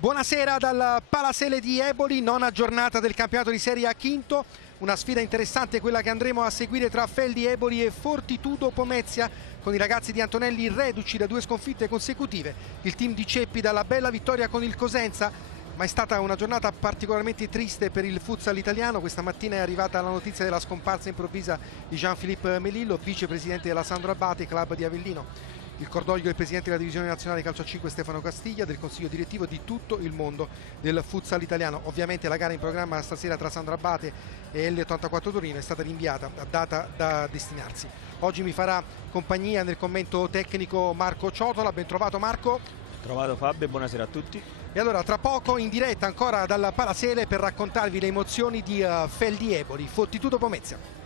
Buonasera dal Palasele di Eboli, nona giornata del campionato di Serie A Quinto. Una sfida interessante quella che andremo a seguire tra Feldi Eboli e Fortitudo Pomezia, con i ragazzi di Antonelli reduci da 2 sconfitte consecutive. Il team di Ceppi dalla bella vittoria con il Cosenza, ma è stata una giornata particolarmente triste per il futsal italiano. Questa mattina è arrivata la notizia della scomparsa improvvisa di Jean-Philippe Melillo, vicepresidente della Sandro Abate, club di Avellino. Il cordoglio del presidente della divisione nazionale calcio a 5 Stefano Castiglia, del consiglio direttivo di tutto il mondo del futsal italiano. Ovviamente la gara in programma stasera tra Sandro Abate e L84 Torino è stata rinviata a data da destinarsi. Oggi mi farà compagnia nel commento tecnico Marco Ciotola. Ben trovato Marco. Ben trovato Fabio, buonasera a tutti. E allora tra poco in diretta ancora dal Palasele per raccontarvi le emozioni di Feldi Eboli, Fortitudo Pomezia.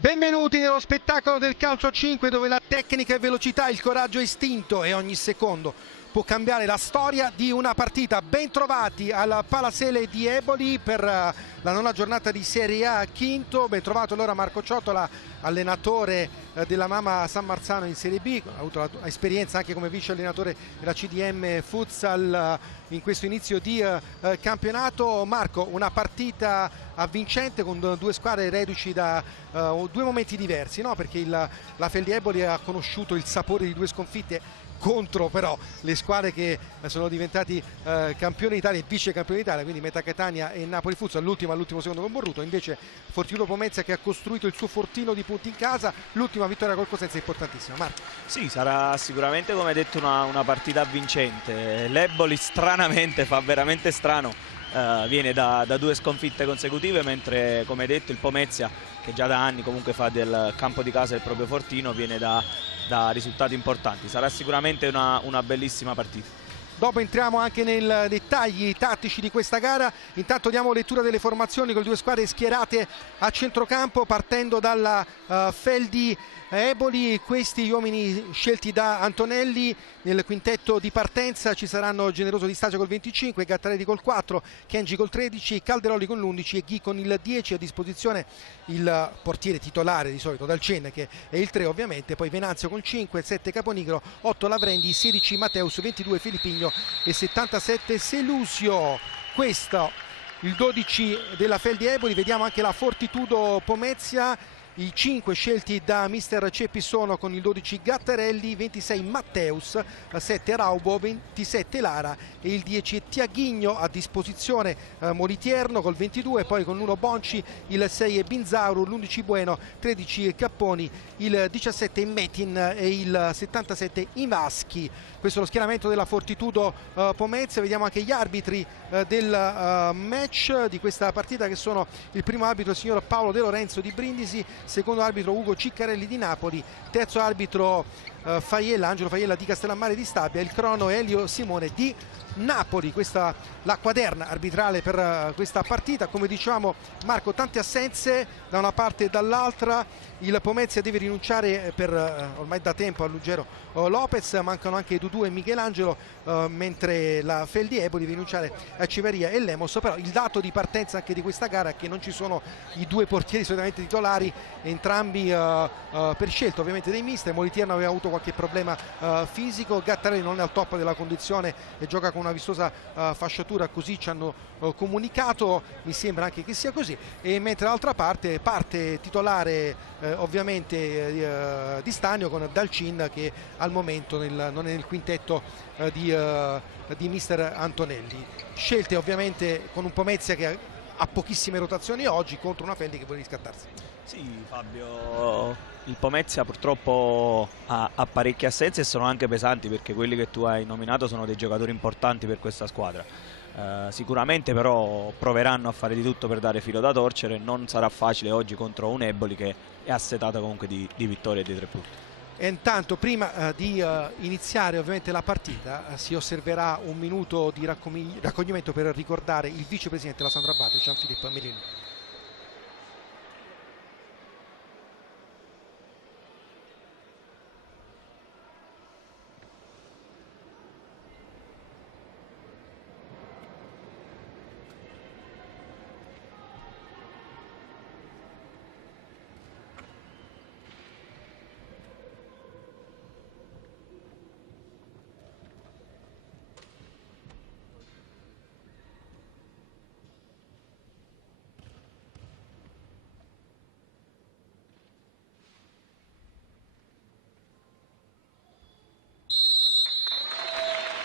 Benvenuti nello spettacolo del calcio a 5, dove la tecnica e velocità, il coraggio è istinto e ogni secondo può cambiare la storia di una partita. Ben trovati al Palasele di Eboli per la nona giornata di Serie A Quinto. Ben trovato allora Marco Ciotola, allenatore della Mama San Marzano in Serie B, ha avuto esperienza anche come vice allenatore della CDM Futsal in questo inizio di campionato. Marco, una partita avvincente con 2 squadre reduci da 2 momenti diversi, no? Perché la Feldi Eboli ha conosciuto il sapore di 2 sconfitte contro però le squadre che sono diventati campioni d'Italia e vice campioni d'Italia, quindi Meta Catania e Napoli Futsal, l'ultima all'ultimo secondo con Borruto. Invece Fortitudo Pomezia, che ha costruito il suo fortino di punti in casa, l'ultima vittoria col Cosenza è importantissima. Marco. Sì, sarà sicuramente, come hai detto, una partita vincente. L'Eboli stranamente, fa veramente strano, viene da 2 sconfitte consecutive, mentre come hai detto il Pomezia, che già da anni comunque fa del campo di casa il proprio fortino, viene da risultati importanti. Sarà sicuramente una bellissima partita. Dopo entriamo anche nei dettagli tattici di questa gara. Intanto diamo lettura delle formazioni con le 2 squadre schierate a centrocampo, partendo dalla Feldi Eboli. Questi gli uomini scelti da Antonelli. Nel quintetto di partenza ci saranno Generoso Di Stagio col 25, Gattarelli col 4, Kenji col 13, Calderoli con l'11 e Ghi con il 10. A disposizione il portiere titolare di solito dal Cen, che è il 3 ovviamente, poi Venanzio con 5, 7 Caponigro, 8 Lavrendi, 16 Matteus, 22 Filippigno e 77 Selusio. Questo il 12 della Feldi Eboli. Vediamo anche la Fortitudo Pomezia. I 5 scelti da mister Ceppi sono con il 12 Gattarelli, 26 Matteus, 7 Raubo, 27 Lara e il 10 Tiaghigno. A disposizione Molitierno col 22, poi con l'1 Bonci, il 6 Binzauru, l'11 Bueno, 13 Capponi, il 17 Metin e il 77 Ivaschi. Questo è lo schieramento della Fortitudo Pomezia. Vediamo anche gli arbitri del match di questa partita, che sono il primo arbitro il signor Paolo De Lorenzo di Brindisi, secondo arbitro Ugo Ciccarelli di Napoli, terzo arbitro Angelo Faiella di Castellammare di Stabia, il crono Elio Simone di Napoli. Questa la quaderna arbitrale per questa partita. Come diciamo Marco, tante assenze da una parte e dall'altra. Il Pomezia deve rinunciare per ormai da tempo a Ruggero Lopez, mancano anche Dudu e Michelangelo, mentre la Feldi Eboli deve rinunciare a Civeria e Lemos. Però il dato di partenza anche di questa gara è che non ci sono i 2 portieri solitamente titolari, entrambi per scelta ovviamente dei mister. Molitierno aveva avuto avuto qualche problema fisico. Gattarelli non è al top della condizione e gioca con una vistosa fasciatura, così ci hanno comunicato, mi sembra anche che sia così. E mentre dall'altra parte parte titolare ovviamente di Stagno, con Dalcin che al momento non è nel quintetto di mister Antonelli. Scelte ovviamente con un Pomezia che ha pochissime rotazioni oggi contro una Feldi che vuole riscattarsi. Sì, Fabio, il Pomezia purtroppo ha parecchie assenze e sono anche pesanti, perché quelli che tu hai nominato sono dei giocatori importanti per questa squadra. Sicuramente però proveranno a fare di tutto per dare filo da torcere. Non sarà facile oggi contro un Eboli che è assetata comunque di vittorie e di 3 punti. E intanto, prima di iniziare ovviamente la partita, si osserverà un minuto di raccoglimento per ricordare il vicepresidente della Sandro Abate, Jean-Philippe Melin.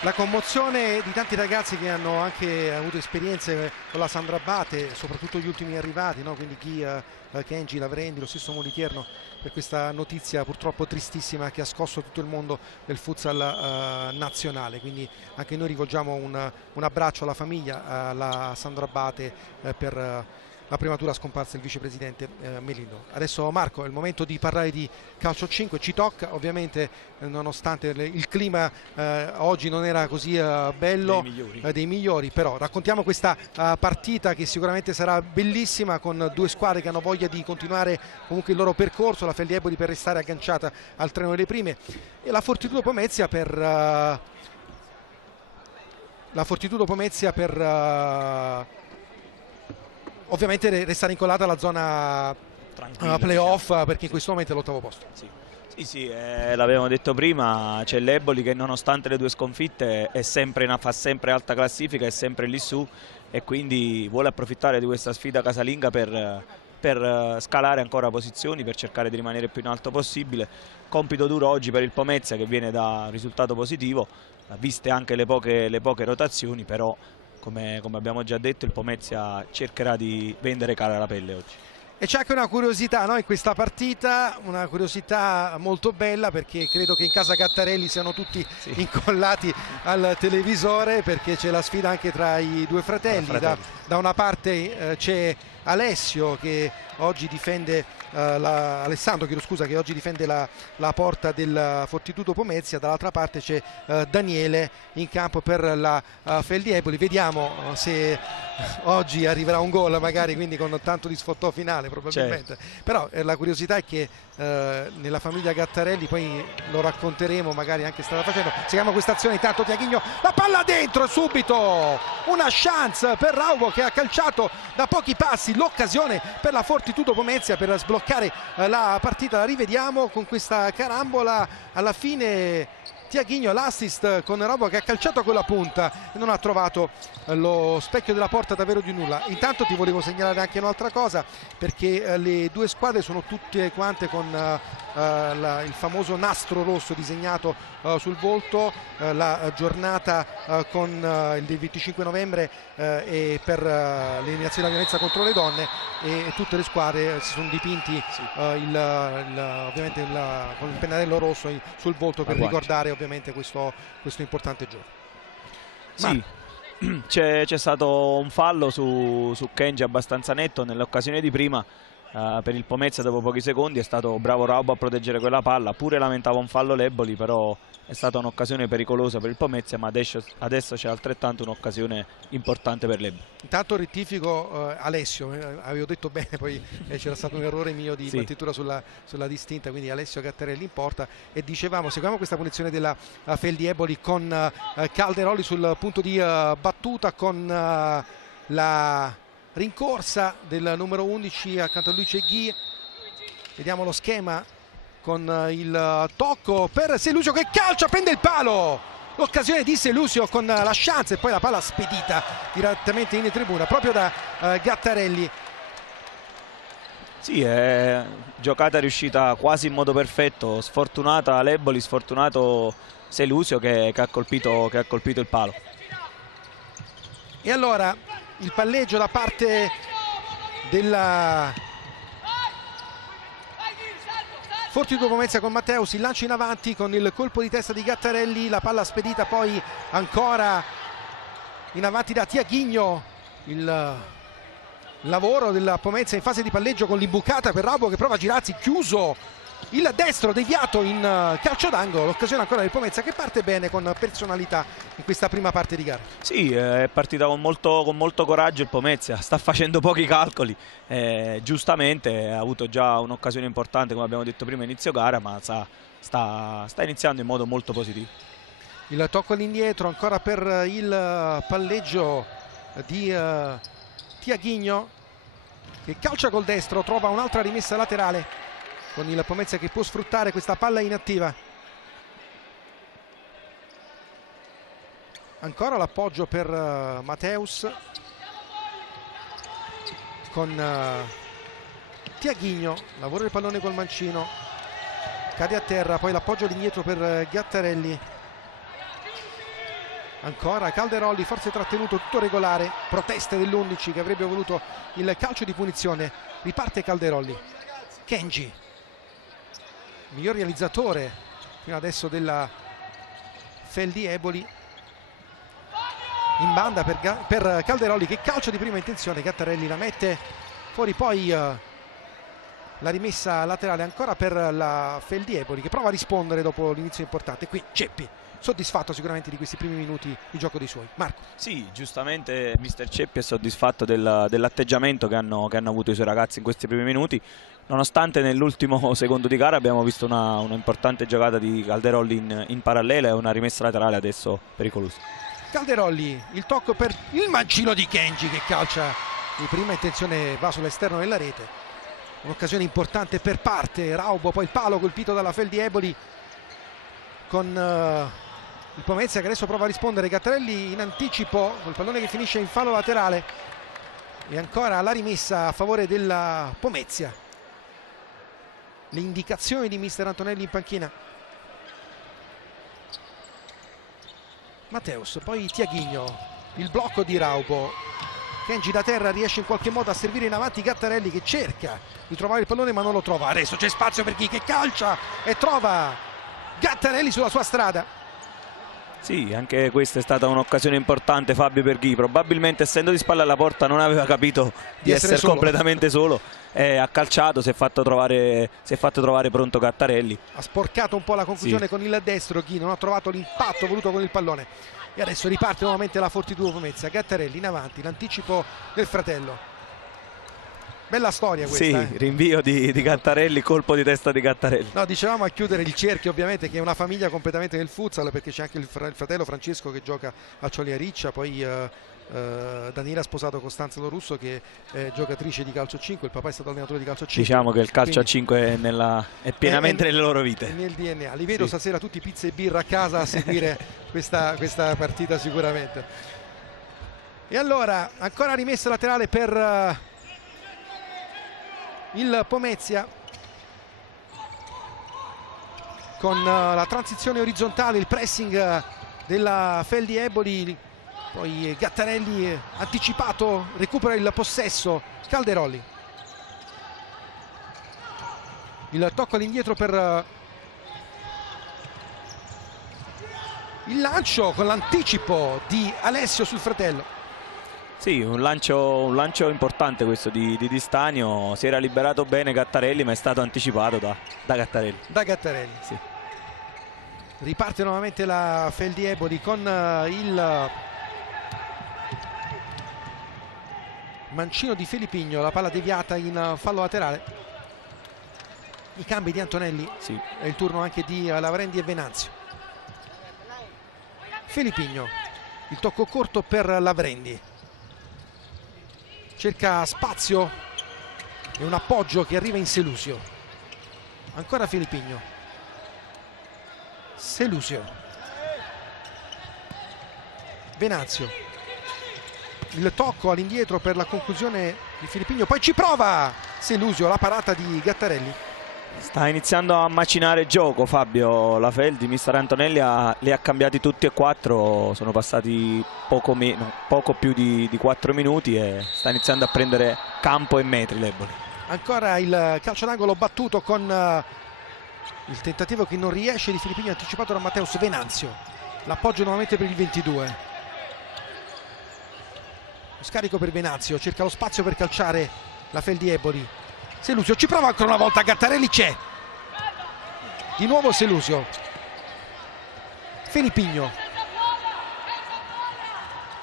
La commozione di tanti ragazzi che hanno anche avuto esperienze con la Sandro Abate, soprattutto gli ultimi arrivati, no? Quindi Ghia, Kenji, Lavrendi, lo stesso Molitierno, per questa notizia purtroppo tristissima che ha scosso tutto il mondo del futsal nazionale. Quindi anche noi rivolgiamo un abbraccio alla famiglia, alla Sandro Abate, per la prematura scomparsa del vicepresidente Melillo. Adesso Marco, è il momento di parlare di calcio 5, ci tocca ovviamente, nonostante il clima oggi non era così bello, dei migliori, però raccontiamo questa partita che sicuramente sarà bellissima, con due squadre che hanno voglia di continuare comunque il loro percorso, la Feldi Eboli per restare agganciata al treno delle prime e la Fortitudo Pomezia per ovviamente restare incollata alla zona playoff, diciamo, perché in questo momento è l'8° posto. Sì, l'avevamo detto prima, c'è l'Eboli che nonostante le 2 sconfitte fa sempre alta classifica, è sempre lì su, e quindi vuole approfittare di questa sfida casalinga per scalare ancora posizioni, per cercare di rimanere più in alto possibile. Compito duro oggi per il Pomezia, che viene da un risultato positivo, viste anche le poche rotazioni, però come abbiamo già detto il Pomezia cercherà di vendere cara la pelle oggi. E c'è anche una curiosità, no, in questa partita, una curiosità molto bella, perché credo che in casa Gattarelli siano tutti incollati al televisore, perché c'è la sfida anche tra i due fratelli. Da una parte c'è Alessio che oggi difende Alessandro, chiedo scusa, che oggi difende la porta del Fortitudo Pomezia, dall'altra parte c'è Daniele in campo per la Feldi Eboli. Vediamo se oggi arriverà un gol, magari, quindi con tanto di sfottò finale probabilmente. Però la curiosità è che nella famiglia Gattarelli, poi lo racconteremo, magari anche strada facendo, seguiamo questa azione. Intanto Tiaghigno, la palla dentro, subito una chance per Raubo che ha calciato da pochi passi l'occasione per la Fortitudo Pomezia per sbloccare la partita. La rivediamo con questa carambola, alla fine Tiaghigno l'assist con Raubo che ha calciato con la punta e non ha trovato lo specchio della porta davvero di nulla. Intanto ti volevo segnalare anche un'altra cosa, perché le due squadre sono tutte quante con il famoso nastro rosso disegnato sul volto. La giornata con il 25 novembre e per l'eliminazione della violenza contro le donne, e tutte le squadre si sono dipinti ovviamente con il pennarello rosso sul volto per ricordare ovviamente questo importante giorno. Sì, c'è stato un fallo su Kenji abbastanza netto nell'occasione di prima. Per il Pomezia dopo pochi secondi è stato bravo Raubo a proteggere quella palla, pure lamentava un fallo l'Eboli, però è stata un'occasione pericolosa per il Pomezia, ma adesso c'è altrettanto un'occasione importante per l'Eboli. Intanto rettifico Alessio, avevo detto bene, poi c'era stato un errore mio di battitura sulla distinta, quindi Alessio Gattarelli in porta. E dicevamo, seguiamo questa punizione della Feldi Eboli con Calderoli sul punto di battuta, con la rincorsa del numero 11 accanto a lui c'è Ghi. Vediamo lo schema con il tocco per Selusio che calcia, prende il palo, l'occasione di Selusio con la chance e poi la palla spedita direttamente in tribuna proprio da Gattarelli. Sì, è giocata riuscita quasi in modo perfetto, sfortunata l'Eboli, sfortunato Selusio che ha colpito il palo. E allora il palleggio da parte della Fortitudo Pomezia con Matteus, il lancio in avanti con il colpo di testa di Gattarelli, la palla spedita poi ancora in avanti da Tiaghigno, il lavoro della Pomezia in fase di palleggio con l'imbucata per Raubo che prova a girarsi, chiuso il destro deviato in calcio d'angolo, l'occasione ancora del Pomezia che parte bene con personalità in questa prima parte di gara. Sì, è partita con molto coraggio il Pomezia, sta facendo pochi calcoli, giustamente ha avuto già un'occasione importante come abbiamo detto prima inizio gara, ma sta iniziando in modo molto positivo. Il tocco all'indietro ancora per il palleggio di Tiaghigno che calcia col destro, trova un'altra rimessa laterale con il Pomezia che può sfruttare questa palla inattiva. Ancora l'appoggio per Matteus con Tiaghigno, lavora il pallone col mancino, cade a terra, poi l'appoggio all'indietro per Gattarelli. Ancora Calderolli, forse trattenuto, tutto regolare, proteste dell'11 che avrebbe voluto il calcio di punizione. Riparte Calderolli. Kenji, miglior realizzatore fino adesso della Feldi Eboli, in banda per Calderolli che calcio di prima intenzione, Gattarelli la mette fuori, poi la rimessa laterale ancora per la Feldi Eboli che prova a rispondere dopo l'inizio importante. Qui Ceppi soddisfatto sicuramente di questi primi minuti di gioco dei suoi. Marco. Sì, giustamente mister Ceppi è soddisfatto dell'atteggiamento che hanno avuto i suoi ragazzi in questi primi minuti, nonostante nell'ultimo secondo di gara abbiamo visto una importante giocata di Calderolli in parallela e una rimessa laterale adesso pericolosa. Calderolli, il tocco per il mancino di Kenji che calcia di prima intenzione, va sull'esterno della rete, un'occasione importante per parte Raubo, poi il palo colpito dalla Feldi Eboli con il Pomezia che adesso prova a rispondere. Gattarelli in anticipo col pallone che finisce in fallo laterale e ancora la rimessa a favore della Pomezia. Le indicazioni di mister Antonelli in panchina. Matteus, poi Tiaghigno, il blocco di Raubo. Kenji da terra riesce in qualche modo a servire in avanti Gattarelli che cerca di trovare il pallone ma non lo trova. Adesso c'è spazio per chi che calcia e trova Gattarelli sulla sua strada. Sì, anche questa è stata un'occasione importante, Fabio, per Ghi. Probabilmente essendo di spalle alla porta non aveva capito di essere completamente solo, ha calciato, si è fatto trovare pronto Gattarelli. Ha sporcato un po' la confusione, sì, con il destro. Ghi non ha trovato l'impatto voluto con il pallone e adesso riparte nuovamente la Fortitudo Pomezia. Gattarelli in avanti, l'anticipo del fratello. Bella storia questa. Sì, rinvio di Gattarelli, colpo di testa di Gattarelli. No, dicevamo a chiudere il cerchio ovviamente che è una famiglia completamente nel futsal, perché c'è anche il fratello Francesco che gioca a Cioli Riccia, poi Daniela ha sposato Costanza Lorusso che è giocatrice di calcio 5, il papà è stato allenatore di calcio 5. Diciamo che il calcio a 5 è pienamente nelle loro vite. Nel DNA. Li vedo, sì, stasera tutti pizza e birra a casa a seguire questa partita sicuramente. E allora ancora rimessa laterale per il Pomezia con la transizione orizzontale, il pressing della Feldi Eboli, poi Gattarelli anticipato, recupera il possesso, Calderolli, il tocco all'indietro per il lancio con l'anticipo di Alessio sul fratello. Sì, un lancio importante questo di Stanio, si era liberato bene Gattarelli ma è stato anticipato da Gattarelli. Da Gattarelli, sì. Riparte nuovamente la Feldi Eboli con il mancino di Felipigno, la palla deviata in fallo laterale. I cambi di Antonelli, sì, è il turno anche di Lavrendi e Venanzio. Felipigno, il tocco corto per Lavrendi. Cerca spazio e un appoggio che arriva in Selusio. Ancora Filippigno. Selusio. Venanzio. Il tocco all'indietro per la conclusione di Filippigno, poi ci prova Selusio, la parata di Gattarelli. Sta iniziando a macinare gioco Fabio Lafeldi, mister Antonelli li ha cambiati tutti e 4, sono passati poco più di 4 minuti e sta iniziando a prendere campo e metri l'Eboli. Ancora il calcio d'angolo battuto con il tentativo che non riesce di Filippigno, anticipato da Matteus. Venanzio, l'appoggio nuovamente per il 22. Scarico per Venanzio, cerca lo spazio per calciare Lafeldi Eboli. Selusio ci prova ancora una volta, Gattarelli c'è. Di nuovo Selusio. Filippigno.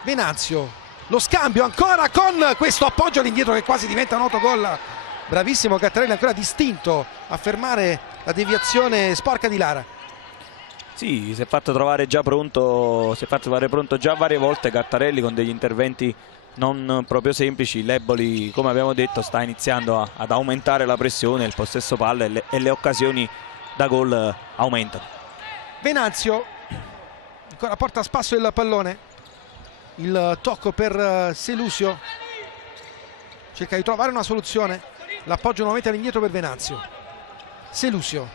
Venanzio. Lo scambio ancora con questo appoggio all'indietro che quasi diventa un autogol. Bravissimo Gattarelli, ancora distinto a fermare la deviazione sporca di Lara. Sì, si è fatto trovare già pronto, si è fatto trovare pronto già varie volte Gattarelli con degli interventi non proprio semplici. L'Eboli, come abbiamo detto, sta iniziando ad aumentare la pressione, il possesso palla e le occasioni da gol aumentano. Venanzio ancora porta a spasso il pallone, il tocco per Selusio, cerca di trovare una soluzione, l'appoggio nuovamente all'indietro per Venanzio. Selusio,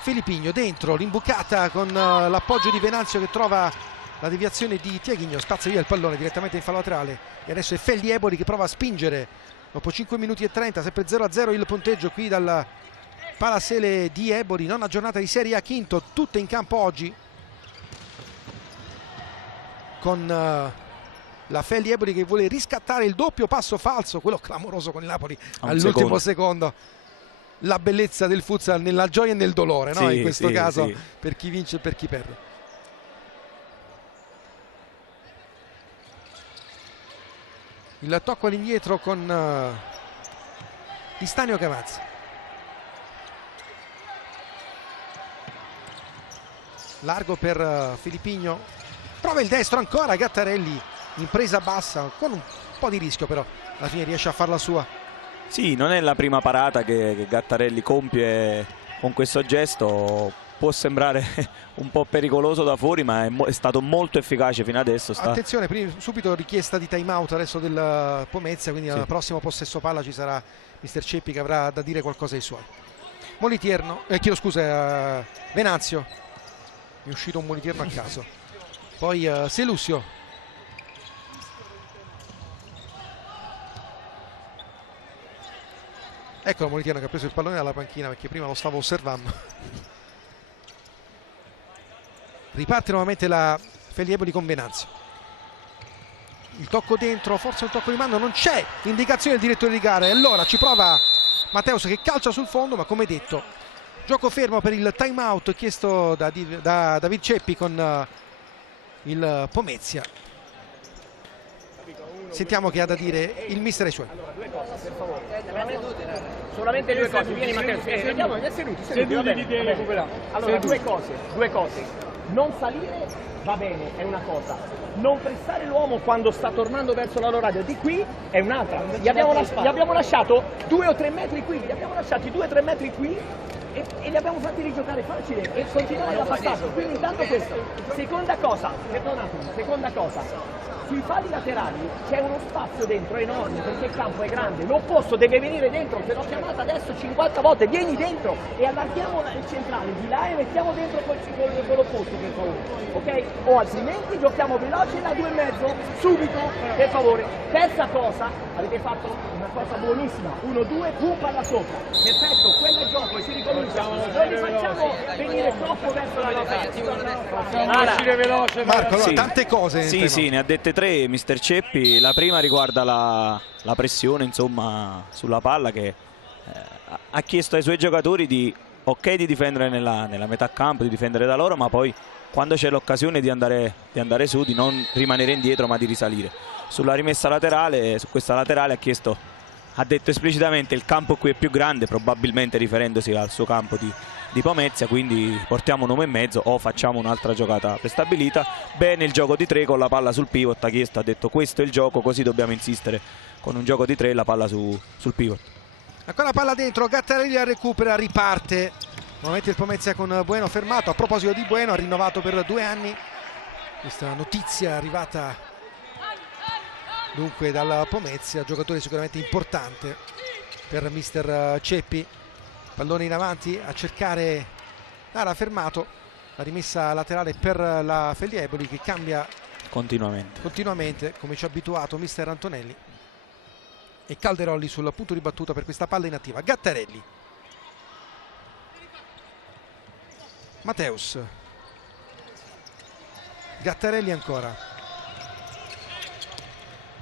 Filippigno dentro, l'imbucata con l'appoggio di Venanzio che trova la deviazione di Tiaghigno, spazza via il pallone direttamente in fallo laterale e adesso è Feldi Eboli che prova a spingere dopo 5 minuti e 30, sempre 0-0 il punteggio qui dal Palasele di Eboli. Nona giornata di Serie A, quinto, tutte in campo oggi con la Feldi Eboli che vuole riscattare il doppio passo falso, quello clamoroso con il Napoli all'ultimo secondo. La bellezza del futsal nella gioia e nel dolore, no? In questo caso sì, per chi vince e per chi perde. Il tocco all'indietro con Istanio Cavazzi. Largo per Filippigno. Prova il destro ancora Gattarelli in presa bassa con un po' di rischio, però alla fine riesce a farla sua. Sì, non è la prima parata che Gattarelli compie con questo gesto. Può sembrare un po' pericoloso da fuori, ma è stato molto efficace fino adesso. Attenzione, subito richiesta di time out adesso del Pomezia, quindi al prossimo possesso palla ci sarà mister Ceppi che avrà da dire qualcosa ai suoi. Molitierno, chiedo scusa, Venanzio, è uscito un Molitierno a caso. Poi Selusio. Ecco Molitierno che ha preso il pallone dalla panchina perché prima lo stavo osservando. Riparte nuovamente la Feldi Eboli con Venanzio. Il tocco dentro, forse un tocco di mano, non c'è indicazione del direttore di gara e allora ci prova Matteus che calcia sul fondo, ma come detto gioco fermo per il time out chiesto da David Ceppi con il Pomezia. Sentiamo che ha da dire il mister ai suoi. Allora, due cose, per favore. Solamente due cose. Vieni Matteo, seduti. Allora, due cose. Non salire va bene, è una cosa. Non pressare l'uomo quando sta tornando verso la loro radio di qui è un'altra. Gli abbiamo lasciato 2 o 3 metri qui, gli abbiamo lasciati 2 o 3 metri qui e li abbiamo fatti rigiocare facile e continuare da passaggio. Quindi intanto questo. Seconda cosa, sui falli laterali c'è uno spazio dentro enorme perché il campo è grande, l'opposto deve venire dentro, te l'ho chiamata adesso 50 volte, vieni dentro e allarghiamo il centrale di là e mettiamo dentro con l'opposto per favore, ok? O altrimenti giochiamo veloce da 2,5 subito, per favore. Terza cosa, avete fatto una cosa buonissima, 1-2, boom palla sopra, perfetto, quello è il gioco e si ricomincia, non li facciamo venire troppo verso la nostra. Marco, allora, tante cose. Sì, ne ha dette 3 mister Ceppi. La prima riguarda la pressione, insomma, sulla palla che ha chiesto ai suoi giocatori di difendere nella metà campo, di difendere da loro, ma poi quando c'è l'occasione di andare su, di non rimanere indietro ma di risalire. Sulla rimessa laterale, su questa laterale ha detto esplicitamente il campo qui è più grande, probabilmente riferendosi al suo campo di Pomezia, quindi portiamo un uomo e mezzo o facciamo un'altra giocata prestabilita. Bene il gioco di 3 con la palla sul pivot, ha detto questo è il gioco, così dobbiamo insistere con un gioco di 3 la palla sul pivot. Ancora palla dentro, Gattarelli la recupera, riparte. Nuovamente il Pomezia con Bueno fermato. A proposito di Bueno, ha rinnovato per 2 anni. Questa notizia arrivata dunque dal Pomezia, giocatore sicuramente importante per mister Ceppi. Pallone in avanti a cercare Lara, fermato. La rimessa laterale per la Feldi Eboli che cambia continuamente, come ci ha abituato mister Antonelli. E Calderolli sul punto di battuta per questa palla inattiva. Gattarelli, Mateus, Gattarelli ancora,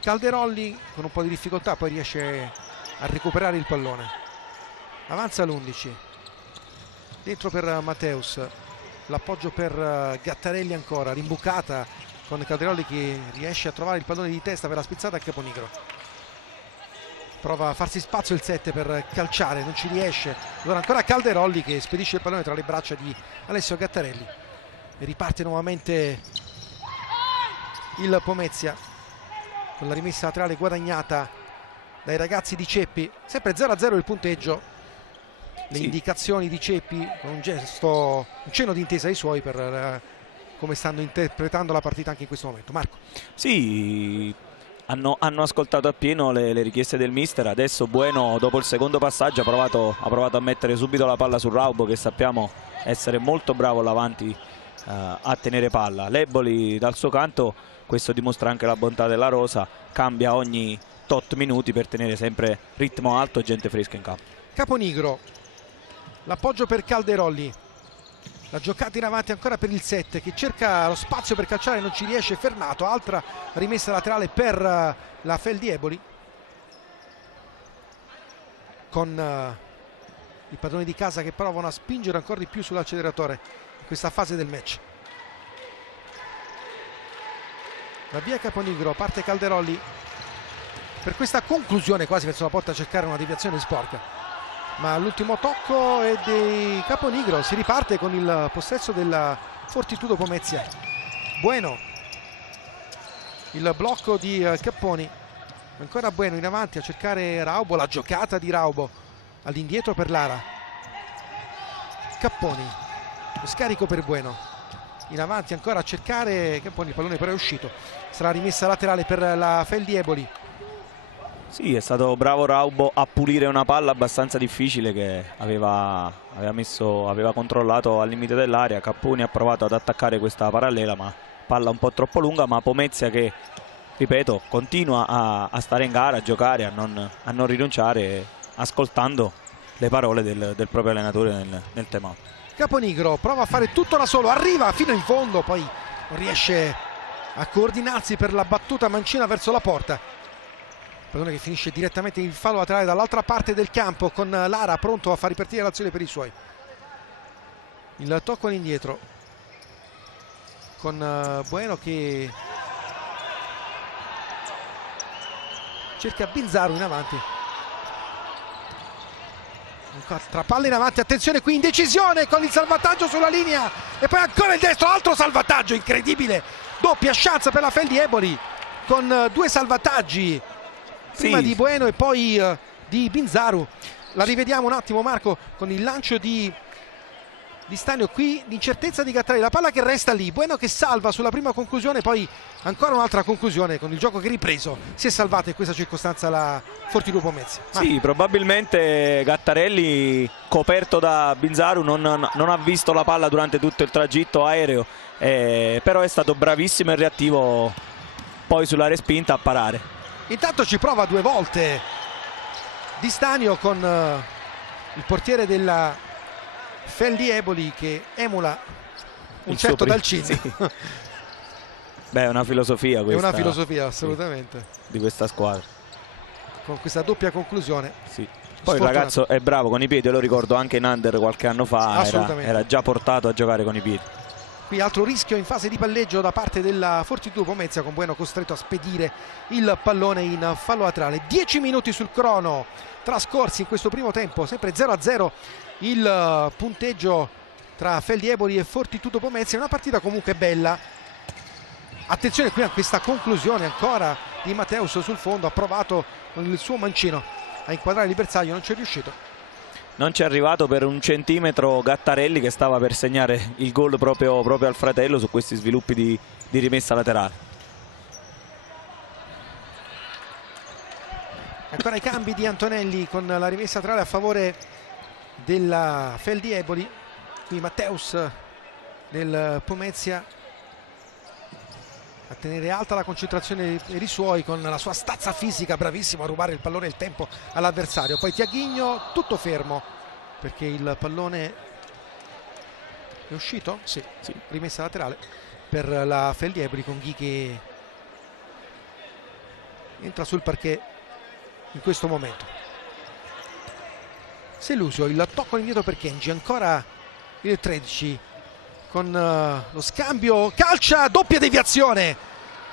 Calderolli con un po' di difficoltà poi riesce a recuperare il pallone. Avanza l'11, dentro per Mateus, l'appoggio per Gattarelli ancora, rimbucata con Calderolli che riesce a trovare il pallone di testa per la spizzata a Caponigro. Prova a farsi spazio il 7 per calciare, non ci riesce. Allora ancora Calderolli che spedisce il pallone tra le braccia di Alessio Gattarelli. E riparte nuovamente il Pomezia con la rimessa laterale guadagnata dai ragazzi di Ceppi. Sempre 0-0 il punteggio. Le indicazioni di Ceppi con un gesto, un cenno di intesa ai suoi per come stanno interpretando la partita anche in questo momento. Marco. Sì, hanno ascoltato appieno le richieste del mister. Adesso Bueno dopo il secondo passaggio ha provato a mettere subito la palla su Raubo, che sappiamo essere molto bravo là avanti a tenere palla. L'Eboli dal suo canto, questo dimostra anche la bontà della rosa, cambia ogni tot minuti per tenere sempre ritmo alto e gente fresca in campo. Caponigro, l'appoggio per Calderolli, la giocata in avanti ancora per il 7 che cerca lo spazio per calciare, non ci riesce, fermato. Altra rimessa laterale per la Feldi Eboli con i padroni di casa che provano a spingere ancora di più sull'acceleratore in questa fase del match. La via Caponigro, parte Calderolli per questa conclusione quasi verso la porta a cercare una deviazione sporca, ma l'ultimo tocco è di Caponigro. Si riparte con il possesso della Fortitudo Pomezia. Bueno, il blocco di Capponi, ancora Bueno in avanti a cercare Raubo, la giocata di Raubo all'indietro per Lara. Capponi, lo scarico per Bueno, in avanti ancora a cercare Capponi, il pallone però è uscito. Sarà rimessa laterale per la Feldi Eboli. Sì, è stato bravo Raubo a pulire una palla abbastanza difficile che aveva controllato al limite dell'area. Capponi ha provato ad attaccare questa parallela, ma palla un po' troppo lunga. Ma Pomezia che, ripeto, continua a stare in gara, a giocare, a non rinunciare, ascoltando le parole del proprio allenatore nel time out. Caponigro prova a fare tutto da solo, arriva fino in fondo, poi non riesce a coordinarsi per la battuta mancina verso la porta. Pallone che finisce direttamente in fallo laterale dall'altra parte del campo, con Lara pronto a far ripartire l'azione per i suoi. Il tocco all'indietro con Bueno che cerca Binzaru in avanti. Tra palle in avanti, attenzione qui, indecisione con il salvataggio sulla linea e poi ancora il destro, altro salvataggio incredibile, doppia chance per la Feldi Eboli con 2 salvataggi prima di Bueno e poi di Binzaru. La rivediamo un attimo, Marco, con il lancio di Stanio, qui l'incertezza di Gattarelli, la palla che resta lì, Bueno che salva sulla prima conclusione, poi ancora un'altra conclusione con il gioco che ripreso. Si è salvata in questa circostanza la Fortitudo Pomezia. Sì, probabilmente Gattarelli, coperto da Binzaru, non ha visto la palla durante tutto il tragitto aereo, però è stato bravissimo e reattivo poi sulla respinta a parare. Intanto ci prova 2 volte Di Stanio con il portiere della Feldi Eboli che emula un certo Dalcin. Sì. Beh, è una filosofia questa. È una filosofia assolutamente di questa squadra. Con questa doppia conclusione. Sì. Poi il ragazzo è bravo con i piedi, io lo ricordo anche in under qualche anno fa, era già portato a giocare con i piedi. Qui altro rischio in fase di palleggio da parte della Fortitudo Pomezia, con Bueno costretto a spedire il pallone in fallo laterale. 10 minuti sul crono trascorsi in questo primo tempo, sempre 0-0 il punteggio tra Feldi Eboli e Fortitudo Pomezia. Una partita comunque bella. Attenzione qui a questa conclusione ancora di Mateus sul fondo, ha provato con il suo mancino a inquadrare il bersaglio, non ci è riuscito. Non ci è arrivato per un centimetro Gattarelli, che stava per segnare il gol proprio al fratello su questi sviluppi di rimessa laterale. Ancora i cambi di Antonelli con la rimessa laterale a favore della Feldi Eboli. Qui Matteus del Pomezia a tenere alta la concentrazione per i suoi, con la sua stazza fisica, bravissimo a rubare il pallone e il tempo all'avversario. Poi Tiaghigno tutto fermo perché il pallone è uscito? Sì. Rimessa laterale per la Feldi Eboli, con Ghi che entra sul parquet in questo momento. Selusio, il tocco indietro per Kenji, ancora il 13 con lo scambio, calcia, doppia deviazione,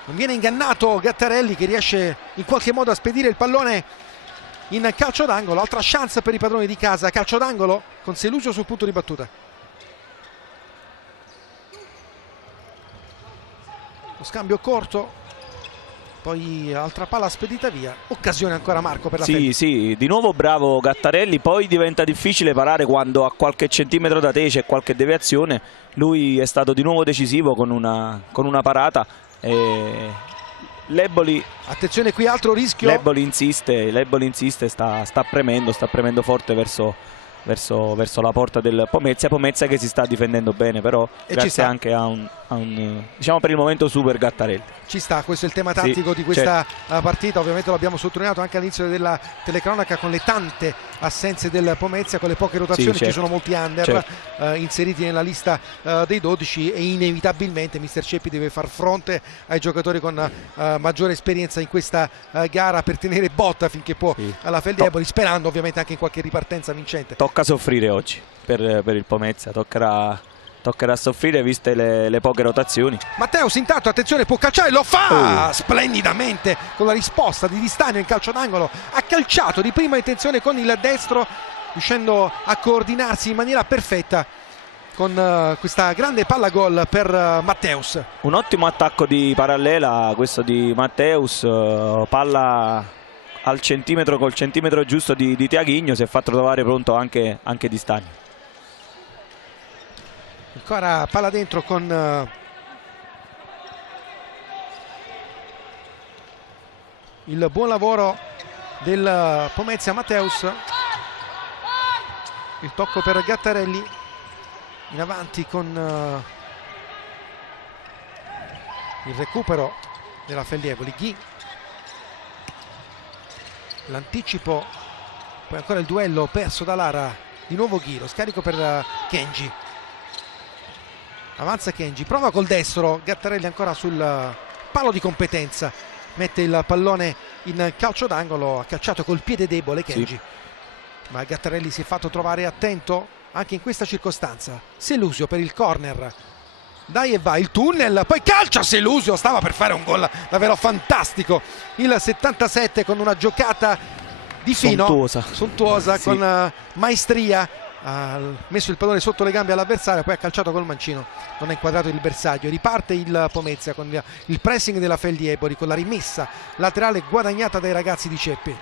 non viene ingannato Gattarelli, che riesce in qualche modo a spedire il pallone in calcio d'angolo. Altra chance per i padroni di casa, calcio d'angolo con Selusio sul punto di battuta. Lo scambio corto, poi altra palla spedita via. Occasione ancora, Marco, per la Feldi. Sì, di nuovo bravo Gattarelli. Poi diventa difficile parare quando a qualche centimetro da te c'è qualche deviazione. Lui è stato di nuovo decisivo con una parata. L'Eboli, attenzione qui, altro rischio. L'Eboli insiste, sta premendo forte verso la porta del Pomezia che si sta difendendo bene, però grazie anche a un diciamo per il momento super Gattarelli. Ci sta, questo è il tema tattico di questa partita. Ovviamente lo abbiamo sottolineato anche all'inizio della telecronaca, con le tante assenze del Pomezia, con le poche rotazioni. Ci sono molti under inseriti nella lista dei 12, e inevitabilmente mister Ceppi deve far fronte ai giocatori con maggiore esperienza in questa gara per tenere botta finché può alla Feldi Eboli, sperando ovviamente anche in qualche ripartenza vincente. Tocca soffrire oggi per il Pomezia, toccherà soffrire viste le poche rotazioni. Matteus intanto, attenzione, può calciare, lo fa splendidamente con la risposta di Di Stagno in calcio d'angolo. Ha calciato di prima intenzione con il destro, riuscendo a coordinarsi in maniera perfetta con questa grande palla gol per Matteus. Un ottimo attacco di parallela questo di Matteus, palla al centimetro, col centimetro giusto di Tiaghigno, si è fatto trovare pronto anche Di Stagno. Ancora palla dentro con il buon lavoro del Pomezia. Matteus, il tocco per Gattarelli, in avanti con il recupero della Feldi Eboli. Ghi, l'anticipo, poi ancora il duello perso da Lara, di nuovo Ghi, lo scarico per Kenji. Avanza Kenji, prova col destro, Gattarelli ancora sul palo di competenza, mette il pallone in calcio d'angolo. Ha calciato col piede debole Kenji, ma Gattarelli si è fatto trovare attento anche in questa circostanza. Selusio per il corner, dai e va, il tunnel, poi calcia Selusio, stava per fare un gol davvero fantastico, il 77, con una giocata di fino, sontuosa con maestria. Ha messo il pallone sotto le gambe all'avversario, poi ha calciato col mancino, non ha inquadrato il bersaglio. Riparte il Pomezia con il pressing della Feldi Eboli, con la rimessa laterale guadagnata dai ragazzi di Ceppi.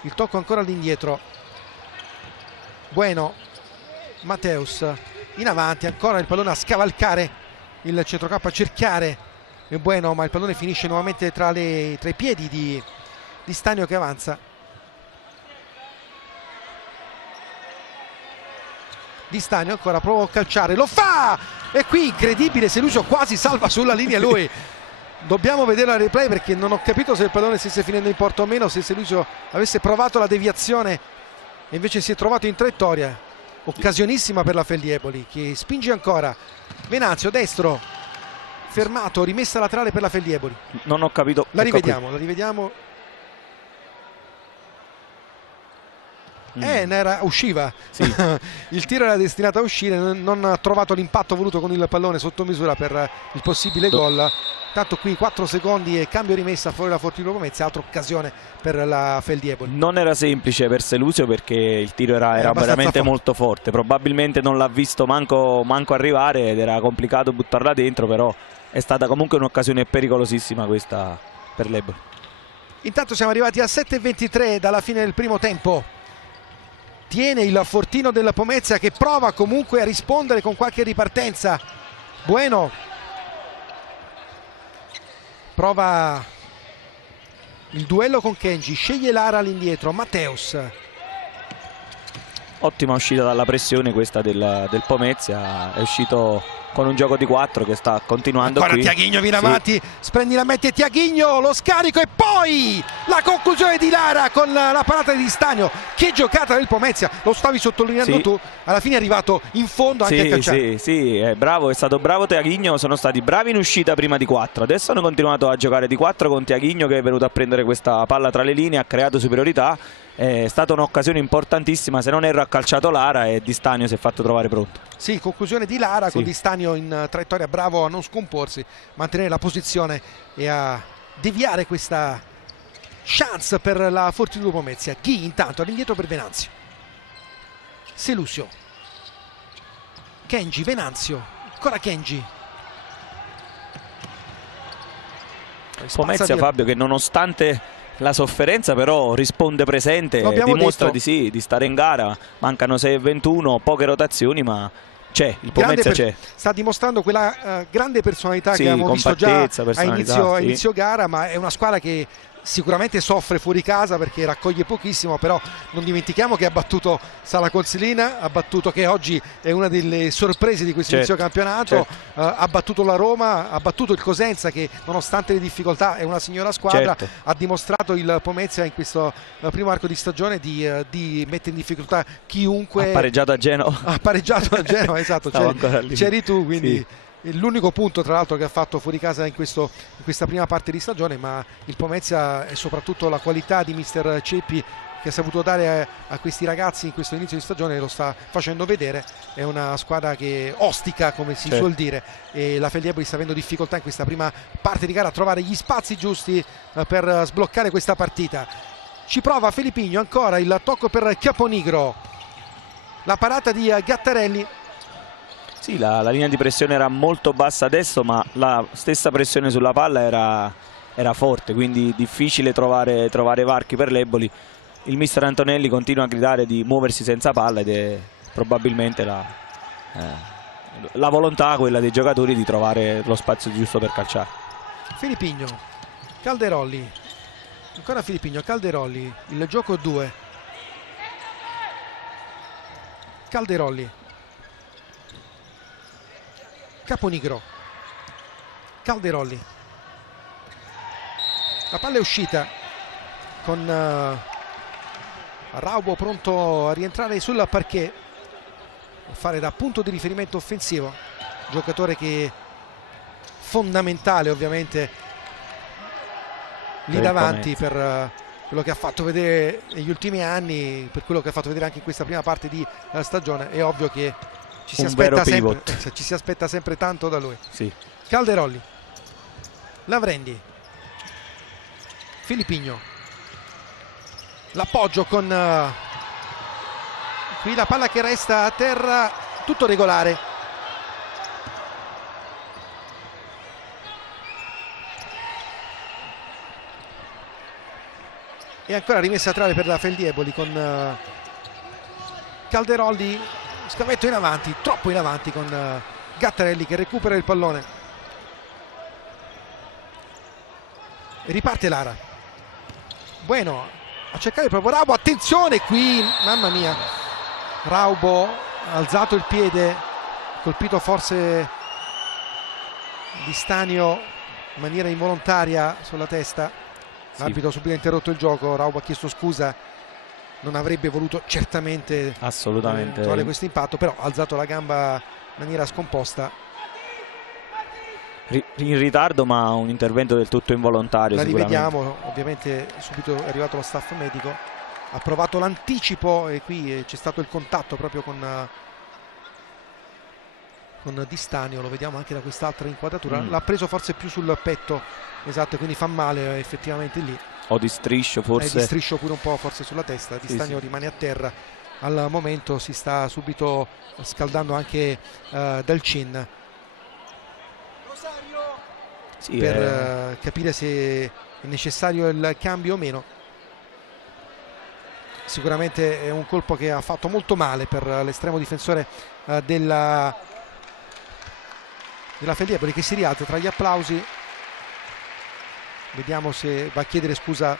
Il tocco ancora all'indietro, Bueno, Matteus in avanti, ancora il pallone a scavalcare il centrocampo, a cercare Bueno, ma il pallone finisce nuovamente tra i piedi di Stagno, che avanza. Di Stagno ancora, prova a calciare, lo fa, e qui incredibile, Selusio quasi salva sulla linea lui. Dobbiamo vedere la replay, perché non ho capito se il pallone stesse finendo in porta o meno, se Selusio avesse provato la deviazione e invece si è trovato in traiettoria. Occasionissima per la Feldi Eboli, che spinge ancora. Venanzio, destro, fermato, rimessa laterale per la Feldi Eboli. Non ho capito. La rivediamo. Usciva, il tiro era destinato a uscire, non ha trovato l'impatto voluto con il pallone sotto misura per il possibile gol. Tanto qui 4 secondi e cambio rimessa fuori la Fortitudo Pomezia, altra occasione per la Feldi Eboli. Non era semplice per Selusio, perché il tiro era veramente molto forte, probabilmente non l'ha visto manco arrivare ed era complicato buttarla dentro, però è stata comunque un'occasione pericolosissima questa per l'Eboli. Intanto siamo arrivati a 7:23 dalla fine del primo tempo. Tiene il fortino del Pomezia, che prova comunque a rispondere con qualche ripartenza. Bueno prova il duello con Kenji, sceglie Lara all'indietro, Matteus. Ottima uscita dalla pressione questa del Pomezia, è uscito con un gioco di 4 che sta continuando. Ancora qui. Tiaghigno viene avanti, sprendi la mette Tiaghigno, lo scarico e poi la conclusione di Lara con la parata di Stanio. Che giocata del Pomezia, lo stavi sottolineando tu, alla fine è arrivato in fondo anche a calciare. Sì, è bravo, è stato bravo Tiaghigno, sono stati bravi in uscita prima di 4, adesso hanno continuato a giocare di 4 con Tiaghigno che è venuto a prendere questa palla tra le linee, ha creato superiorità. È stata un'occasione importantissima, se non erro ha calciato Lara e Di Stanio si è fatto trovare pronto. Sì, conclusione di Lara con Di Stanio in traiettoria, bravo a non scomporsi, mantenere la posizione e a deviare questa chance per la Fortitudo Pomezia. Ghi intanto all'indietro per Venanzio, Selusio, Kenji, Venanzio, ancora Kenji. Pomezia, Fabio, che nonostante la sofferenza però risponde presente, dimostra di stare in gara. Mancano 6:21, poche rotazioni, ma c'è, il Pomezia c'è. Sta dimostrando quella grande personalità che abbiamo visto già a inizio gara, ma è una squadra che sicuramente soffre fuori casa perché raccoglie pochissimo, però non dimentichiamo che ha battuto Sala Consilina, ha battuto, che oggi è una delle sorprese di questo inizio campionato, ha battuto la Roma, ha battuto il Cosenza che nonostante le difficoltà è una signora squadra, ha dimostrato il Pomezia in questo primo arco di stagione di mettere in difficoltà chiunque. Ha pareggiato a Genova. Ha pareggiato a Genova, esatto, c'eri tu, quindi l'unico punto tra l'altro che ha fatto fuori casa in questa prima parte di stagione, ma il Pomezia è soprattutto la qualità di mister Ceppi che ha saputo dare a questi ragazzi in questo inizio di stagione, lo sta facendo vedere. È una squadra che ostica, come si suol dire, e la Feldieboli sta avendo difficoltà in questa prima parte di gara a trovare gli spazi giusti per sbloccare questa partita. Ci prova Filippigno, ancora il tocco per Caponigro, la parata di Gattarelli. Sì, la linea di pressione era molto bassa adesso, ma la stessa pressione sulla palla era forte, quindi difficile trovare varchi per l'Eboli. Il mister Antonelli continua a gridare di muoversi senza palla ed è probabilmente la volontà quella dei giocatori di trovare lo spazio giusto per calciare. Filippigno, Calderolli, ancora Filippigno, Calderolli, il gioco 2. Calderolli, Caponigro, Calderolli, la palla è uscita con Raubo pronto a rientrare sul parquet, a fare da punto di riferimento offensivo, giocatore che è fondamentale ovviamente lì davanti per quello che ha fatto vedere negli ultimi anni, per quello che ha fatto vedere anche in questa prima parte di stagione. È ovvio che ci si aspetta sempre tanto da lui. Calderolli, Lavrendi, Filippigno, l'appoggio con qui la palla che resta a terra, tutto regolare. E ancora rimessa a trave per la Feldieboli con Calderolli, scavetto in avanti, troppo in avanti, con Gattarelli che recupera il pallone. E riparte Lara. Bueno a cercare proprio Raubo, attenzione qui, mamma mia, Raubo ha alzato il piede, colpito forse Di Stanio in maniera involontaria sulla testa. L'arbitro ha subito interrotto il gioco, Raubo ha chiesto scusa, non avrebbe voluto certamente trovare questo impatto, però ha alzato la gamba in maniera scomposta. In ritardo, ma un intervento del tutto involontario. La rivediamo, ovviamente subito è arrivato lo staff medico, ha provato l'anticipo e qui c'è stato il contatto proprio con Di Stanio, lo vediamo anche da quest'altra inquadratura. L'ha preso forse più sul petto, esatto, quindi fa male effettivamente lì. O di striscio forse. Di striscio pure un po' forse sulla testa. Di Stanio rimane a terra al momento, si sta subito scaldando anche dal chin. sì, per capire se è necessario il cambio o meno. Sicuramente è un colpo che ha fatto molto male per l'estremo difensore della Feldieboli, che si rialza tra gli applausi. Vediamo se va a chiedere scusa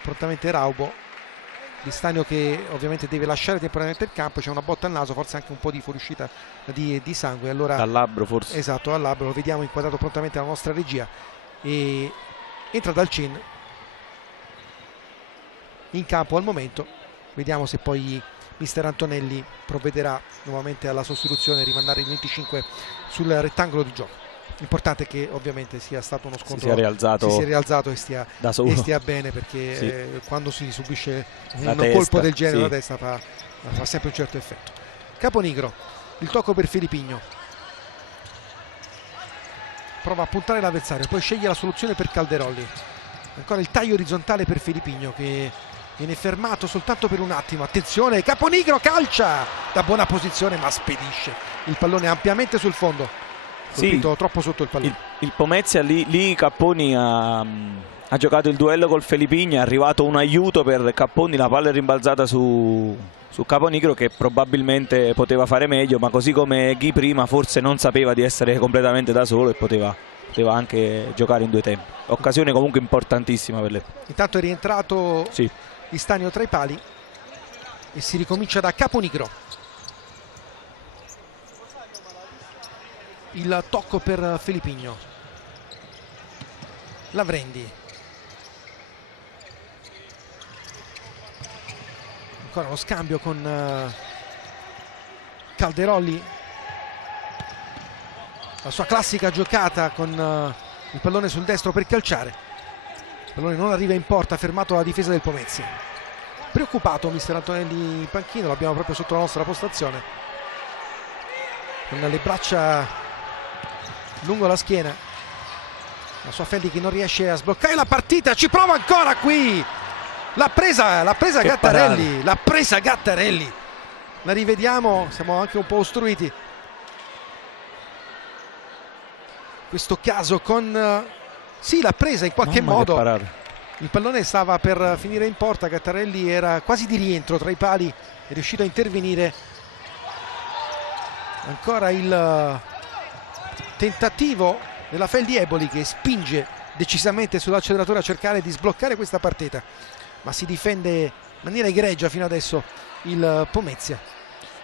prontamente Raubo. Di Stagno che ovviamente deve lasciare temporaneamente il campo, c'è una botta al naso, forse anche un po' di fuoriuscita di sangue. Allora, dal labbro forse. Esatto, dal labbro, lo vediamo inquadrato prontamente dalla nostra regia. E entra Dalcin in campo al momento. Vediamo se poi mister Antonelli provvederà nuovamente alla sostituzione e rimandare il 25 sul rettangolo di gioco. L'importante è che ovviamente sia stato uno scontro, si sia rialzato e stia bene, perché sì, quando si subisce un colpo del genere, la testa fa sempre un certo effetto. Caponigro, il tocco per Filipigno, prova a puntare l'avversario, poi sceglie la soluzione per Calderolli. Ancora il taglio orizzontale per Filipigno, che viene fermato soltanto per un attimo. Attenzione, Caponigro calcia da buona posizione ma spedisce il pallone ampiamente sul fondo. Colpito troppo sotto il pallone. Il Pomezia lì Capponi ha giocato il duello col Felipigno, è arrivato un aiuto per Capponi, la palla è rimbalzata su Caponigro, che probabilmente poteva fare meglio, ma così come Ghi prima forse non sapeva di essere completamente da solo e poteva anche giocare in due tempi. Occasione comunque importantissima per lei. Intanto è rientrato Di Stagno tra i pali e si ricomincia da Caponigro. Il tocco per Filipigno. Lavrendi. Ancora lo scambio con Calderolli. La sua classica giocata con il pallone sul destro per calciare. Il pallone non arriva in porta, fermato la difesa del Pomezia. Preoccupato mister Antonelli in panchina, l'abbiamo proprio sotto la nostra postazione, con le braccia lungo la schiena. La sua Feldi che non riesce a sbloccare la partita, ci prova ancora qui. L'ha presa Gattarelli, l'ha presa Gattarelli. La rivediamo, siamo anche un po' ostruiti questo caso con sì, l'ha presa in qualche modo. Il pallone stava per finire in porta, Gattarelli era quasi di rientro tra i pali, è riuscito a intervenire. Ancora il tentativo della Feldieboli, che spinge decisamente sull'acceleratore a cercare di sbloccare questa partita, ma si difende in maniera egregia fino adesso il Pomezia.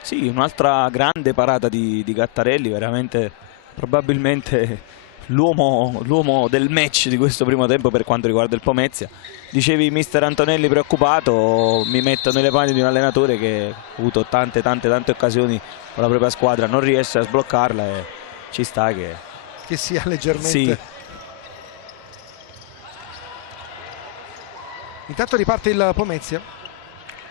Sì, un'altra grande parata di Gattarelli, veramente probabilmente l'uomo del match di questo primo tempo per quanto riguarda il Pomezia. Dicevi mister Antonelli preoccupato, mi metto nelle panni di un allenatore che ha avuto tante occasioni con la propria squadra, non riesce a sbloccarla e ci sta che sia leggermente. Sì. Intanto riparte il Pomezia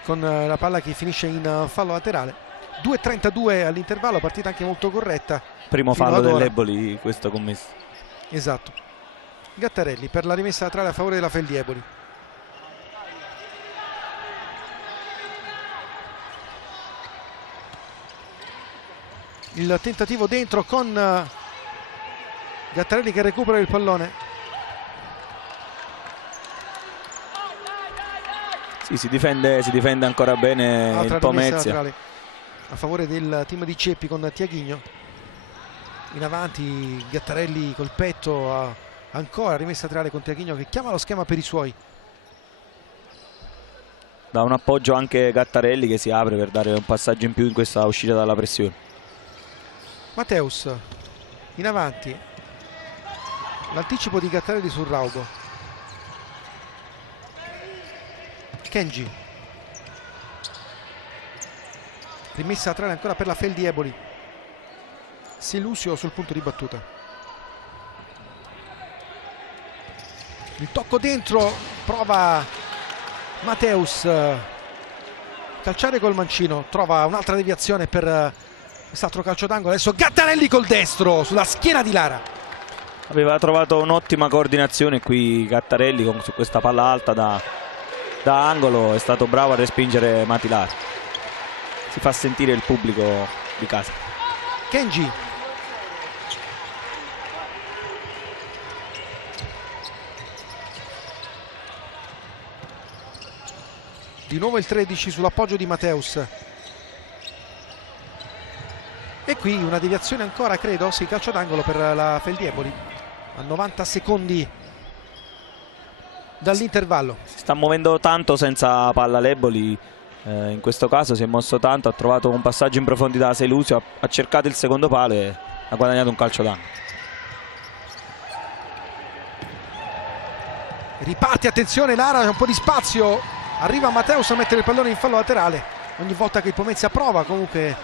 con la palla che finisce in fallo laterale. 2:32 all'intervallo, partita anche molto corretta. Primo fallo dell'Eboli questo commesso. Esatto. Gattarelli per la rimessa laterale a favore della Feldieboli. Il tentativo dentro con Gattarelli che recupera il pallone. Sì, si difende ancora bene altra il Pomezia a favore del team di Ceppi con Tiaghigno in avanti. Gattarelli col petto, ancora rimessa laterale con Tiaghigno che chiama lo schema per i suoi. Da un appoggio anche Gattarelli che si apre per dare un passaggio in più in questa uscita dalla pressione. Mateus in avanti, l'anticipo di Gattarelli sul Raubo. Kenji, rimessa laterale ancora per la Feldieboli. Silusio sul punto di battuta. Il tocco dentro, prova Mateus calciare col mancino, trova un'altra deviazione per quest'altro calcio d'angolo. Adesso Gattarelli col destro sulla schiena di Lara. Aveva trovato un'ottima coordinazione qui Gattarelli su questa palla alta da angolo, è stato bravo a respingere Matilar. Si fa sentire il pubblico di casa. Kenji Di nuovo il 13 sull'appoggio di Matteus. E qui una deviazione ancora, credo, sì, calcio d'angolo per la Feldieboli a 90 secondi dall'intervallo. Si sta muovendo tanto senza palla l'Eboli, in questo caso si è mosso tanto, ha trovato un passaggio in profondità a Selusio, ha cercato il secondo palo e ha guadagnato un calcio d'angolo. Riparte, attenzione, Lara, c'è un po' di spazio, arriva Matteus a mettere il pallone in fallo laterale. Ogni volta che il Pomezia prova, comunque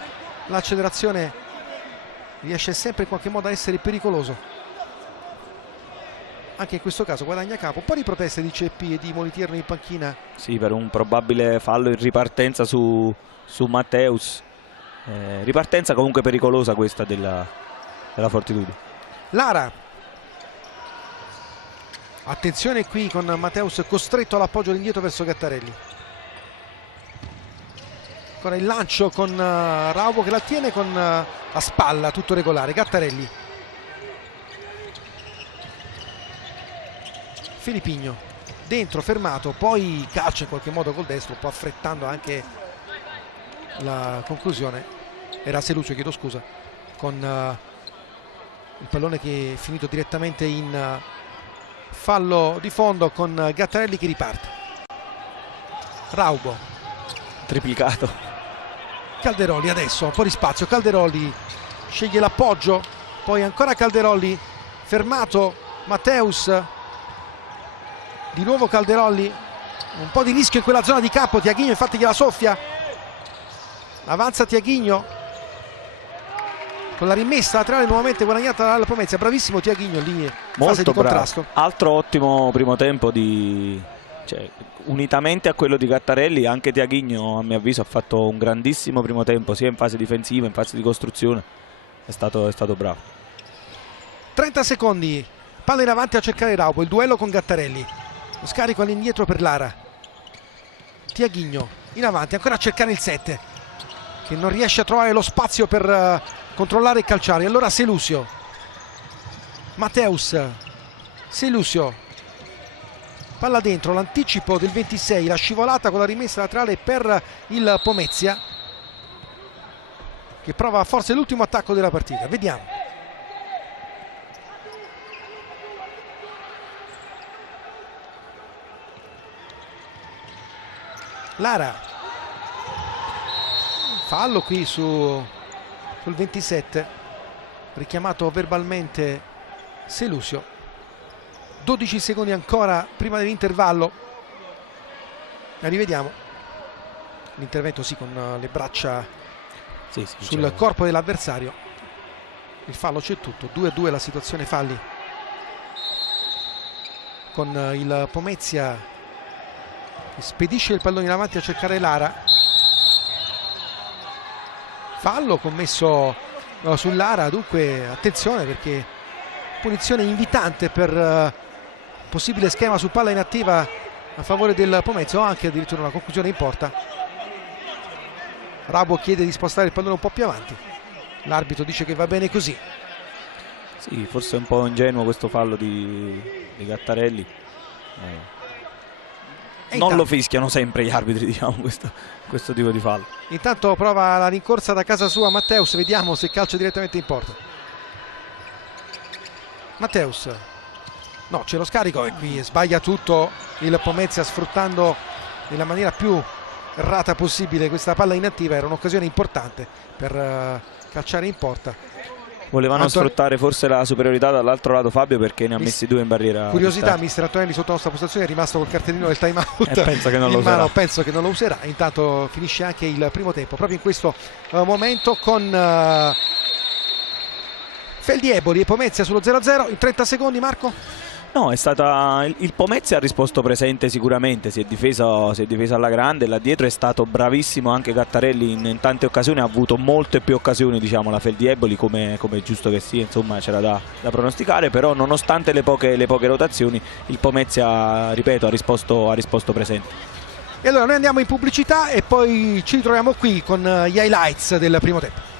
l'accelerazione riesce sempre in qualche modo a essere pericoloso. Anche in questo caso guadagna campo. Un po' di proteste di Ceppi e di Moliterno in panchina. Sì, per un probabile fallo in ripartenza su Matteus. Ripartenza comunque pericolosa questa della Fortitudo. Lara, attenzione qui con Matteus costretto all'appoggio all'indietro verso Gattarelli. Ancora il lancio con Raubo che la tiene con la spalla, tutto regolare. Gattarelli, Filipigno dentro, fermato, poi calcia in qualche modo col destro, un po' affrettando anche la conclusione. Era Selusio, chiedo scusa, con il pallone che è finito direttamente in fallo di fondo, con Gattarelli che riparte. Raubo, Triplicato. Calderoli adesso, un po' di spazio, Calderoli sceglie l'appoggio, poi ancora Calderoli, fermato Matteus, di nuovo Calderoli, un po' di rischio in quella zona di campo. Tiaghigno infatti gliela soffia, avanza Tiaghigno con la rimessa laterale nuovamente guadagnata dalla Pomezia. Bravissimo Tiaghigno lì in fase di contrasto. Altro ottimo primo tempo unitamente a quello di Gattarelli. Anche Tiaghigno a mio avviso ha fatto un grandissimo primo tempo, sia in fase difensiva, in fase di costruzione. È stato bravo. 30 secondi, palla in avanti a cercare Raubo, il duello con Gattarelli. Lo scarico all'indietro per Lara. Tiaghigno in avanti, ancora a cercare il 7 che non riesce a trovare lo spazio per controllare e calciare. Allora Selusio, Matteus, Selusio, palla dentro, l'anticipo del 26, la scivolata con la rimessa laterale per il Pomezia, che prova forse l'ultimo attacco della partita. Vediamo. Lara, fallo qui sul 27, richiamato verbalmente Selusio. 12 secondi ancora prima dell'intervallo. Rivediamo l'intervento, sì, con le braccia sul corpo dell'avversario. Il fallo c'è tutto, 2-2 la situazione falli, con il Pomezia spedisce il pallone in avanti a cercare Lara. Fallo commesso su Lara, dunque attenzione perché punizione invitante per possibile schema su palla inattiva a favore del Pomezia, o anche addirittura una conclusione in porta. Raubo chiede di spostare il pallone un po' più avanti, l'arbitro dice che va bene così. Sì, forse è un po' ingenuo questo fallo di Gattarelli. Non lo fischiano sempre gli arbitri, diciamo, questo tipo di fallo. Intanto prova la rincorsa da casa sua Matteus, vediamo se calcia direttamente in porta. Matteus, no, c'è lo scarico e qui sbaglia tutto il Pomezia, sfruttando nella maniera più errata possibile questa palla inattiva. Era un'occasione importante per calciare in porta. Volevano sfruttare forse la superiorità dall'altro lato Fabio, perché ne ha messi due in barriera. Curiosità, mister Antonelli sotto la nostra postazione è rimasto col cartellino del time out penso che non lo userà. Penso che non lo userà. Intanto finisce anche il primo tempo proprio in questo momento, con Feldieboli e Pomezia sullo 0-0 in 30 secondi. Marco? No, è stata il Pomezia ha risposto presente sicuramente, si è difesa alla grande, là dietro è stato bravissimo anche Gattarelli in tante occasioni, ha avuto molte più occasioni, diciamo, la Feldieboli, come è giusto che sia, insomma c'era da pronosticare, però nonostante le poche rotazioni il Pomezia, ripeto, ha risposto presente. E allora noi andiamo in pubblicità e poi ci ritroviamo qui con gli highlights del primo tempo.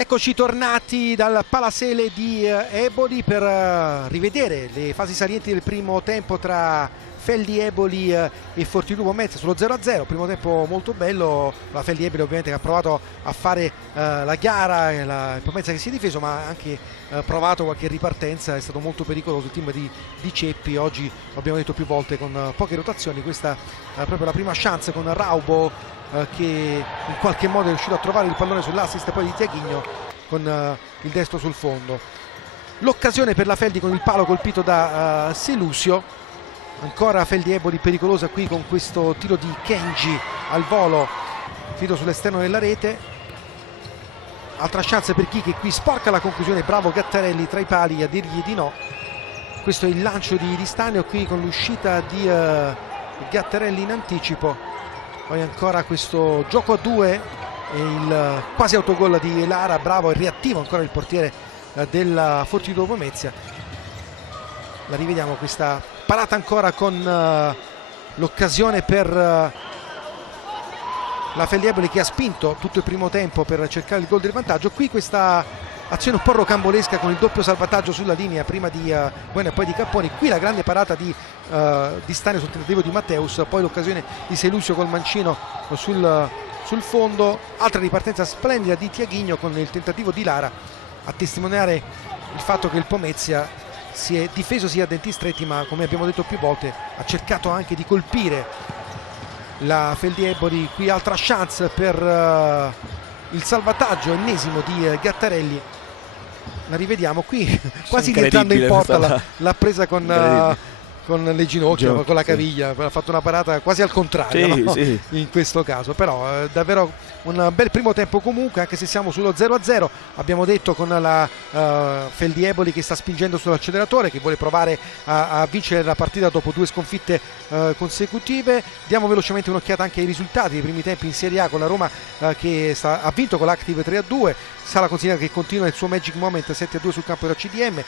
Eccoci tornati dal Palasele di Eboli per rivedere le fasi salienti del primo tempo tra Feldi Eboli e Fortitudo Pomezia sullo 0-0. Primo tempo molto bello, la Feldi Eboli ovviamente che ha provato a fare la gara, il Pomezia che si è difeso, ma ha anche provato qualche ripartenza. È stato molto pericoloso il team di Ceppi. Oggi l'abbiamo detto più volte con poche rotazioni, questa è proprio la prima chance con Raubo che in qualche modo è riuscito a trovare il pallone sull'assist poi di Tiaghigno con il destro sul fondo. L'occasione per la Feldi con il palo colpito da Selusio. Ancora Feldi Eboli pericolosa qui con questo tiro di Kenji al volo, finito sull'esterno della rete. Altra chance per chi che qui sporca la conclusione, bravo Gattarelli tra i pali a dirgli di no. Questo è il lancio di Stanio qui con l'uscita di Gattarelli in anticipo. Poi ancora questo gioco a due e il quasi autogol di Lara, bravo e reattivo ancora il portiere della Fortitudo Pomezia. La rivediamo questa parata ancora con l'occasione per la Feldi Eboli che ha spinto tutto il primo tempo per cercare il gol del vantaggio. Qui questa azione un po' rocambolesca con il doppio salvataggio sulla linea prima di Bueno e poi di Capponi. Qui la grande parata di Stanio sul tentativo di Matteus, poi l'occasione di Selusio col mancino sul fondo. Altra ripartenza splendida di Tiaghigno con il tentativo di Lara a testimoniare il fatto che il Pomezia si è difeso sia a denti stretti, ma come abbiamo detto più volte ha cercato anche di colpire la Feldi Eboli. Qui altra chance per il salvataggio ennesimo di Gattarelli. La rivediamo qui quasi rientrando in porta, l'ha presa con le ginocchia, con la caviglia, ha fatto una parata quasi al contrario, sì, no? sì. In questo caso, però davvero un bel primo tempo comunque, anche se siamo sullo 0-0. Abbiamo detto con la Feldi Eboli che sta spingendo sull'acceleratore, che vuole provare a vincere la partita dopo due sconfitte consecutive. Diamo velocemente un'occhiata anche ai risultati dei primi tempi in Serie A con la Roma che ha vinto con l'Active 3-2, Sala Consigliera che continua il suo Magic Moment 7-2 sul campo della CDM,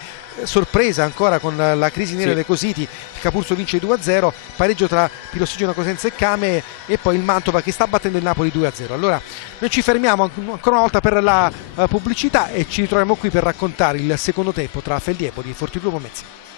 sorpresa ancora con la crisi nera delle Cositi, il Capurso vince 2-0, pareggio tra Pirossigeno Cosenza e Came, e poi il Mantova che sta battendo il Napoli 2-0. Allora noi ci fermiamo ancora una volta per la pubblicità e ci ritroviamo qui per raccontare il secondo tempo tra Feldi Eboli e Fortitudo Pomezia.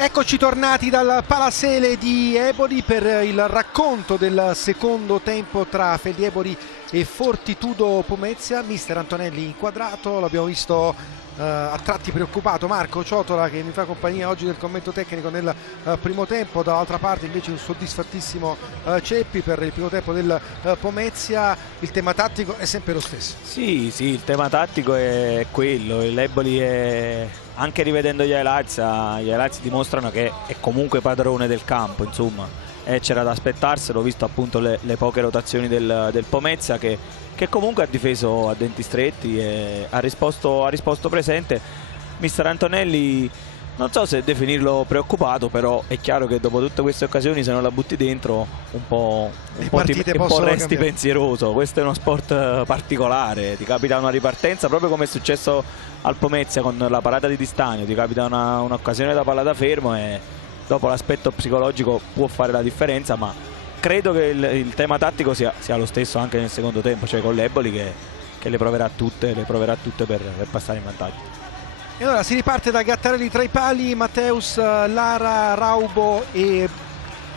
Eccoci tornati dal Palasele di Eboli per il racconto del secondo tempo tra Feldi Eboli e Fortitudo Pomezia. Mister Antonelli inquadrato, l'abbiamo visto a tratti preoccupato. Marco Ciotola, che mi fa compagnia oggi nel commento tecnico nel primo tempo, dall'altra parte invece un soddisfattissimo Ceppi per il primo tempo del Pomezia. Il tema tattico è sempre lo stesso. Sì, il tema tattico è quello. L'Eboli è... Anche rivedendo gli highlights dimostrano che è comunque padrone del campo, insomma, c'era da aspettarselo, visto appunto le poche rotazioni del Pomezia, che comunque ha difeso a denti stretti e ha risposto presente. Mister Antonelli, non so se definirlo preoccupato, però è chiaro che dopo tutte queste occasioni, se non la butti dentro, un po' resti cambiare. pensieroso. Questo è uno sport particolare, ti capita una ripartenza, proprio come è successo al Pomezia con la parata di Di Stanio, ti capita un'occasione da palla da fermo e dopo l'aspetto psicologico può fare la differenza, ma credo che il tema tattico sia lo stesso anche nel secondo tempo, cioè con l'Eboli che le proverà tutte per passare in vantaggio. E allora si riparte da Gattarelli tra i pali, Matteus, Lara, Raubo e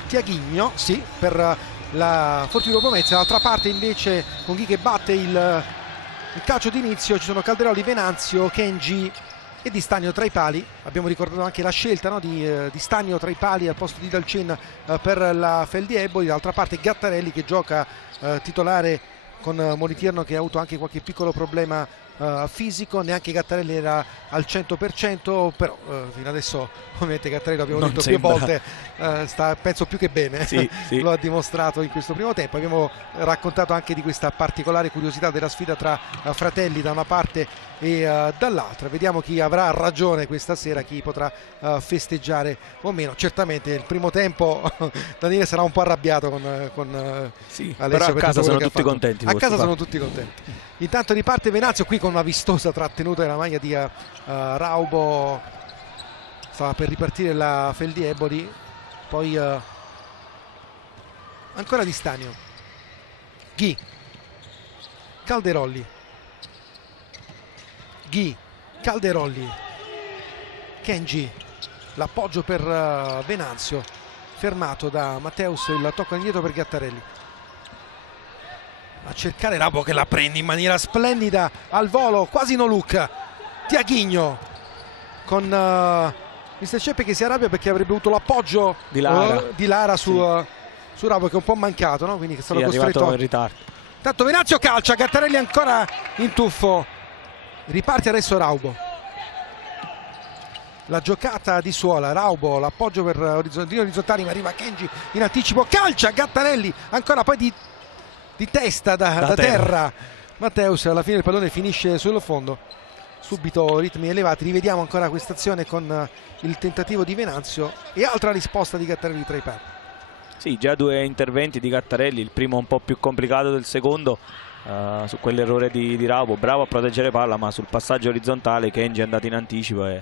Tiaghigno, sì, per la Fortitudo Pomezia. Dall'altra parte invece con chi che batte il calcio d'inizio ci sono Calderoli, Venanzio, Kenji e Di Stanio tra i pali. Abbiamo ricordato anche la scelta, no, di Stanio tra i pali al posto di Dalcin per la Feldi Eboli. Dall'altra parte Gattarelli che gioca titolare con Molitierno, che ha avuto anche qualche piccolo problema fisico. Neanche Gattarelli era al 100%, però fino adesso ovviamente Gattarelli, l'abbiamo Non detto sembra. più volte, sta penso più che bene. Sì. Lo ha dimostrato in questo primo tempo. Abbiamo raccontato anche di questa particolare curiosità della sfida tra fratelli da una parte e dall'altra. Vediamo chi avrà ragione questa sera, chi potrà festeggiare o meno. Certamente il primo tempo Daniele sarà un po' arrabbiato con Sì, Alessio, però a per casa tutto quello sono che ha tutti fatto. contenti. A casa forse, sono tutti contenti. Intanto riparte Venanzio qui con una vistosa trattenuta della maglia di Raubo. Stava per ripartire la Feldi Eboli, poi ancora Di Stanio, Ghi, Calderolli, Ghi, Calderolli, Kenji, l'appoggio per Venanzio, fermato da Matteus, il tocco indietro per Gattarelli. A cercare Raubo che la prende in maniera splendida al volo, quasi no look. Tiaghigno con Mister Ceppi che si arrabbia perché avrebbe avuto l'appoggio Di Lara. su Raubo, che è un po' mancato, no? Quindi che è stato è costretto arrivato in ritardo. Intanto Venanzio calcia, Gattarelli ancora in tuffo, riparte adesso Raubo. La giocata di Suola, Raubo, l'appoggio per orizzontali, ma arriva Kenji in anticipo, calcia Gattarelli ancora, poi di testa da terra. Matteus, alla fine il pallone finisce sul fondo. Subito ritmi elevati. Rivediamo ancora questa azione con il tentativo di Venanzio e altra risposta di Gattarelli tra i pali. Sì, già due interventi di Gattarelli, il primo un po' più complicato del secondo, su quell'errore di Raubo, bravo a proteggere palla, ma sul passaggio orizzontale Kenji è andato in anticipo e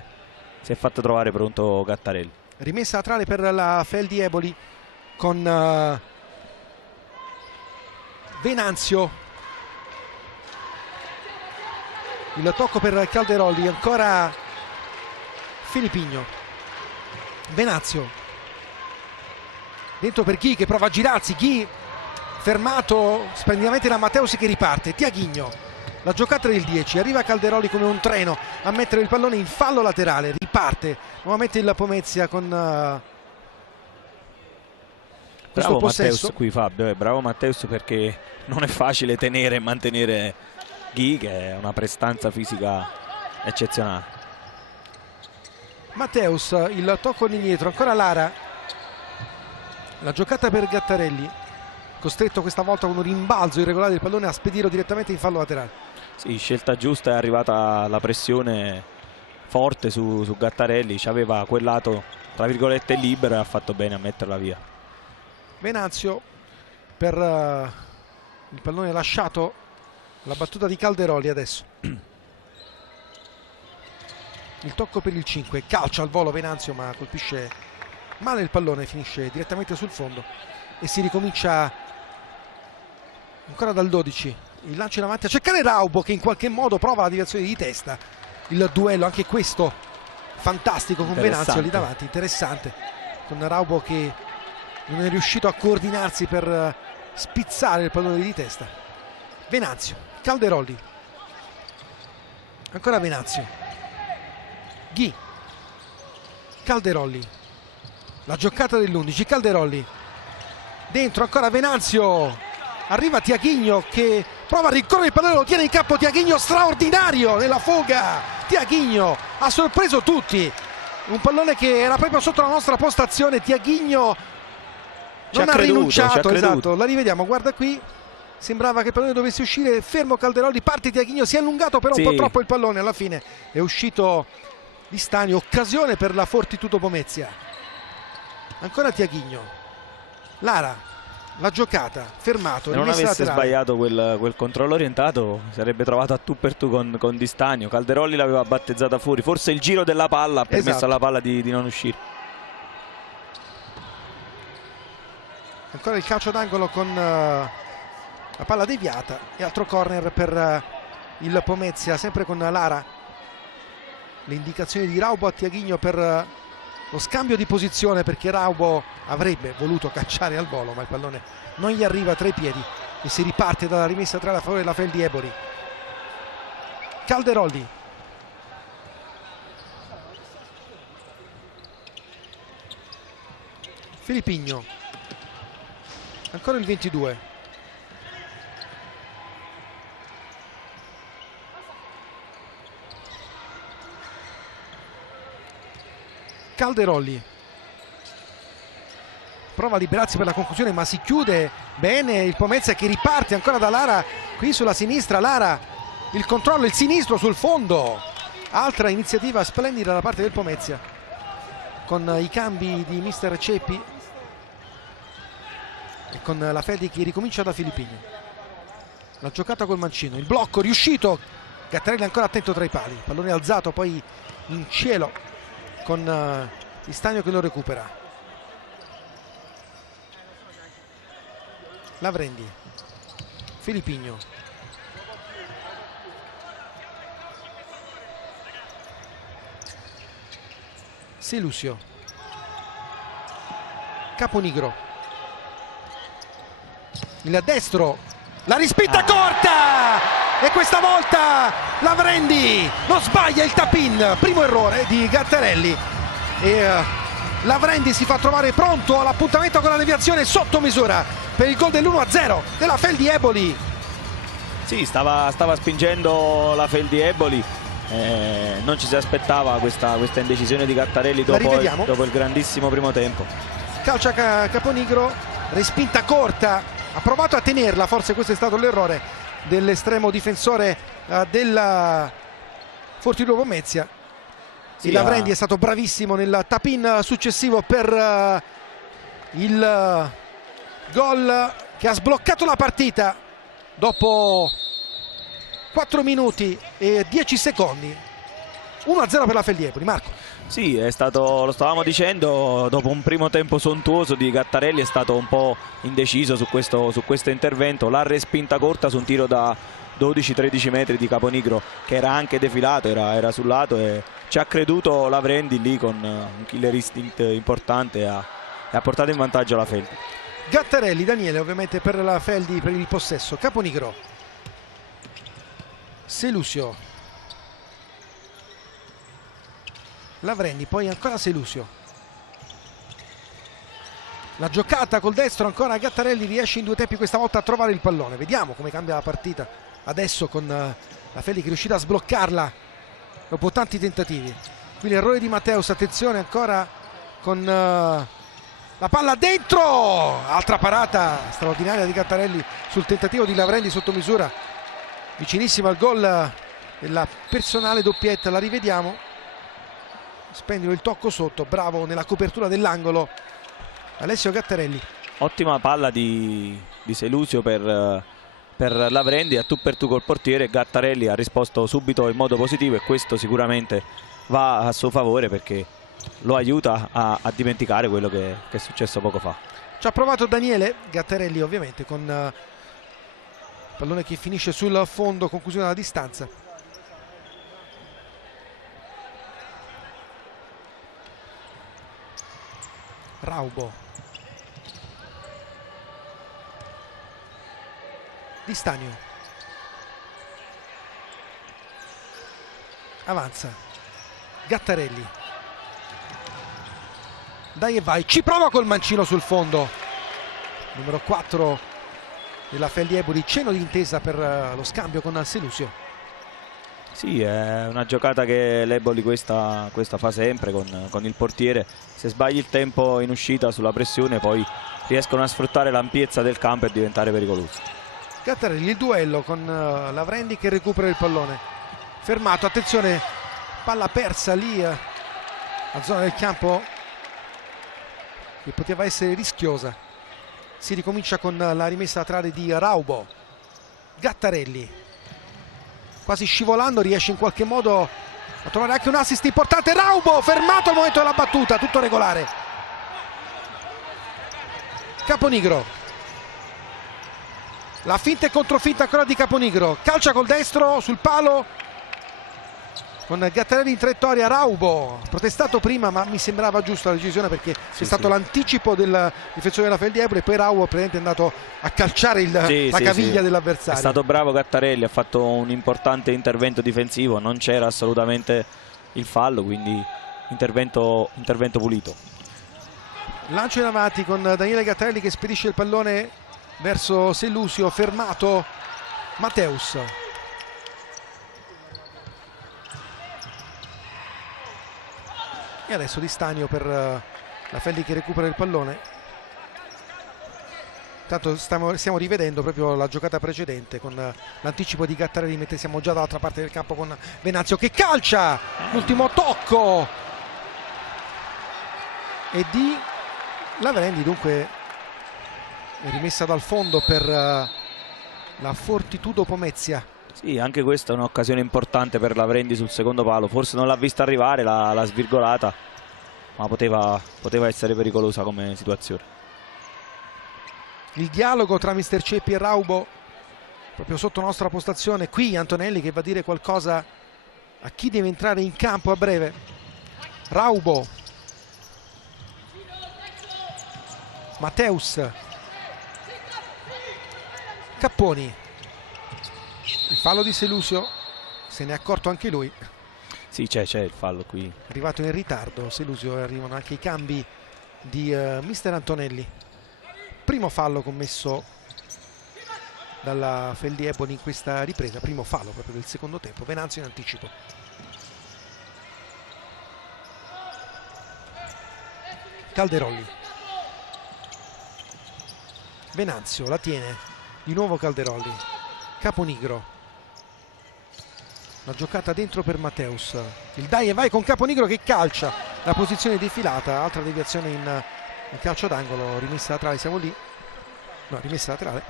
si è fatto trovare pronto Gattarelli. Rimessa laterale per la Feldi Eboli con Venanzio, il tocco per Calderolli, ancora Filippigno, Venanzio dentro per Ghi che prova a girarsi, Ghi fermato splendidamente da Matteus che riparte. Tiaghigno, la giocata del 10, arriva Calderolli come un treno a mettere il pallone in fallo laterale, riparte nuovamente il Pomezia con questo Bravo possesso. Matteus qui, Fabio, bravo Matteus, perché non è facile tenere e mantenere Ghi, che è una prestanza fisica eccezionale. Matteus, il tocco indietro, ancora Lara, la giocata per Gattarelli, costretto questa volta con un rimbalzo irregolare del pallone a spedirlo direttamente in fallo laterale. Sì, scelta giusta, è arrivata la pressione forte su Gattarelli, c'aveva quel lato tra virgolette libero e ha fatto bene a metterla via. Venanzio per il pallone lasciato, la battuta di Calderolli adesso. Il tocco per il 5, calcia al volo Venanzio ma colpisce male il pallone, finisce direttamente sul fondo e si ricomincia ancora dal 12. Il lancio in avanti a cercare Raubo che in qualche modo prova la deviazione di testa. Il duello, anche questo fantastico con Venanzio lì davanti, interessante, con Raubo che non è riuscito a coordinarsi per spizzare il pallone di testa. Venanzio, Calderolli, ancora Venanzio, Ghi, Calderolli, la giocata dell'11, Calderolli, dentro ancora Venanzio, arriva Tiaghigno che prova a rincorrere il pallone, lo tiene in campo Tiaghigno, straordinario nella fuga. Tiaghigno ha sorpreso tutti, un pallone che era proprio sotto la nostra postazione. Tiaghigno non ha rinunciato, esatto, la rivediamo, guarda qui, sembrava che il pallone dovesse uscire, fermo Calderolli, parte Tiaghigno, si è allungato però un po' troppo il pallone, alla fine è uscito Di Stani, occasione per la Fortitudo Pomezia. Ancora Tiaghigno, Lara, la giocata, fermato. Se non avesse sbagliato quel controllo orientato sarebbe trovato a tu per tu con Di Stagno. Calderolli l'aveva battezzata fuori, forse il giro della palla ha permesso alla palla di non uscire. Ancora il calcio d'angolo con la palla deviata e altro corner per il Pomezia, sempre con Lara. Le indicazioni di Raubo a Tiaghigno per lo scambio di posizione, perché Raubo avrebbe voluto cacciare al volo ma il pallone non gli arriva tra i piedi e si riparte dalla rimessa tra la favore della Feldi Eboli. Calderolli, Filippigno, ancora il 22, Calderolli prova a liberarsi per la conclusione ma si chiude bene il Pomezia che riparte ancora da Lara qui sulla sinistra. Lara, il controllo, il sinistro sul fondo, altra iniziativa splendida da parte del Pomezia con i cambi di mister Ceppi e con la Feldi che ricomincia da Filippigno. La giocata col mancino, il blocco riuscito, Gattarelli ancora attento tra i pali, pallone alzato poi in cielo con Di Stagno che lo recupera. Lavrendi, Filippigno, Selusio, Caponigro, il destro, la rispinta corta e questa volta Lavrendi non sbaglia il tap-in, primo errore di Gattarelli e Lavrendi si fa trovare pronto all'appuntamento con la deviazione sotto misura per il gol dell'1-0 della Feldi Eboli. Sì, stava spingendo la Feldi Eboli, non ci si aspettava questa indecisione di Gattarelli dopo il grandissimo primo tempo. Calcia Caponigro, respinta corta, ha provato a tenerla, forse questo è stato l'errore dell'estremo difensore della Fortitudo Pomezia. Sì, Lavrendi è stato bravissimo nel tap-in successivo per il gol che ha sbloccato la partita dopo 4 minuti e 10 secondi. 1-0 per la Feldi Eboli. Marco. Sì, è stato, lo stavamo dicendo, dopo un primo tempo sontuoso di Gattarelli è stato un po' indeciso su questo intervento. La respinta corta su un tiro da 12-13 metri di Caponigro che era anche defilato, era sul lato e ci ha creduto Lavrendi lì con un killer instinct importante e ha portato in vantaggio la Feldi. Gattarelli, Daniele ovviamente per la Feldi per il possesso. Caponigro, Selusio, Lavrendi, poi ancora Selusio, la giocata col destro ancora Gattarelli, riesce in due tempi questa volta a trovare il pallone. Vediamo come cambia la partita adesso con la Feldi che è riuscita a sbloccarla dopo tanti tentativi. Qui l'errore di Matteus, attenzione ancora con la palla dentro, altra parata straordinaria di Gattarelli sul tentativo di Lavrendi sotto misura, vicinissimo al gol della personale doppietta. La rivediamo, spendono il tocco sotto, bravo nella copertura dell'angolo Alessio Gattarelli. Ottima palla di Selusio per Lavrendi, a tu per tu col portiere. Gattarelli ha risposto subito in modo positivo e questo sicuramente va a suo favore perché lo aiuta a dimenticare quello che è successo poco fa. Ci ha provato Daniele, Gattarelli ovviamente con pallone che finisce sul fondo, conclusione alla distanza. Raubo, Di Stanio, avanza Gattarelli, dai e vai, ci prova col mancino sul fondo, numero 4 della Feldi Eboli, cenno di intesa per lo scambio con Selusio. Sì, è una giocata che l'Eboli questa fa sempre con il portiere. Se sbagli il tempo in uscita sulla pressione, poi riescono a sfruttare l'ampiezza del campo e diventare pericolosi. Gattarelli, il duello con Lavrendi che recupera il pallone, fermato, attenzione, palla persa lì a zona del campo che poteva essere rischiosa. Si ricomincia con la rimessa laterale di Raubo. Gattarelli, quasi scivolando, riesce in qualche modo a trovare anche un assist importante. Raubo fermato al momento della battuta, tutto regolare. Caponigro, la finta e controfinta ancora di Caponigro, calcia col destro sul palo con Gattarelli in traiettoria. Raubo protestato prima, ma mi sembrava giusta la decisione perché c'è stato l'anticipo del difensore della Feldi Eboli e poi Raubo praticamente è andato a calciare la caviglia dell'avversario. È stato bravo Gattarelli, ha fatto un importante intervento difensivo, non c'era assolutamente il fallo, quindi intervento pulito. Lancio in avanti con Daniele Gattarelli che spedisce il pallone verso Selusio, fermato Mateus. E adesso Di Stanio per la Feldi che recupera il pallone. Intanto stiamo rivedendo proprio la giocata precedente con l'anticipo di Gattarelli, mentre siamo già dall'altra parte del campo con Venanzio che calcia, l'ultimo tocco e di Lavrendi, dunque rimessa dal fondo per la Fortitudo Pomezia. Sì, anche questa è un'occasione importante per Lavrendi sul secondo palo, forse non l'ha vista arrivare, l'ha svirgolata, ma poteva essere pericolosa come situazione. Il dialogo tra Mister Ceppi e Raubo proprio sotto nostra postazione, qui Antonelli che va a dire qualcosa a chi deve entrare in campo a breve. Raubo, Mateus, Capponi, il fallo di Selusio, se ne è accorto anche lui. Sì, c'è il fallo qui. Arrivato in ritardo Selusio e arrivano anche i cambi di Mister Antonelli. Primo fallo commesso dalla Feldi Eboli in questa ripresa, primo fallo proprio del secondo tempo. Venanzio in anticipo. Calderolli, Venanzio la tiene, di nuovo Calderolli, Caponigro, la giocata dentro per Mateus, il dai e vai con Caponigro che calcia la posizione defilata, altra deviazione in calcio d'angolo, rimessa laterale, siamo lì, no, rimessa laterale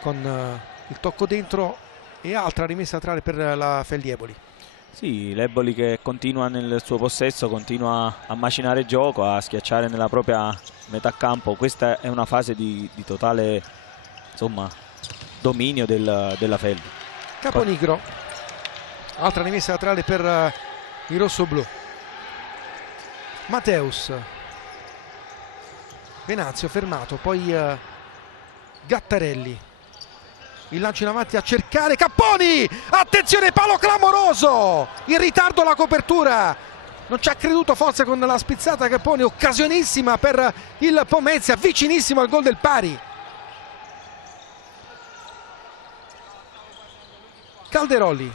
con il tocco dentro e altra rimessa laterale per la Feldi Eboli. Sì, l'Eboli che continua nel suo possesso, continua a macinare gioco, a schiacciare nella propria metà campo. Questa è una fase di totale, insomma, dominio della Feldi. Caponigro, altra rimessa laterale per il rossoblu. Mateus, Venanzio fermato, poi Gattarelli, il lancio in avanti a cercare Capponi, attenzione, palo clamoroso, in ritardo la copertura, non ci ha creduto forse con la spizzata Capponi, occasionissima per il Pomezia, vicinissimo al gol del pari. Calderolli,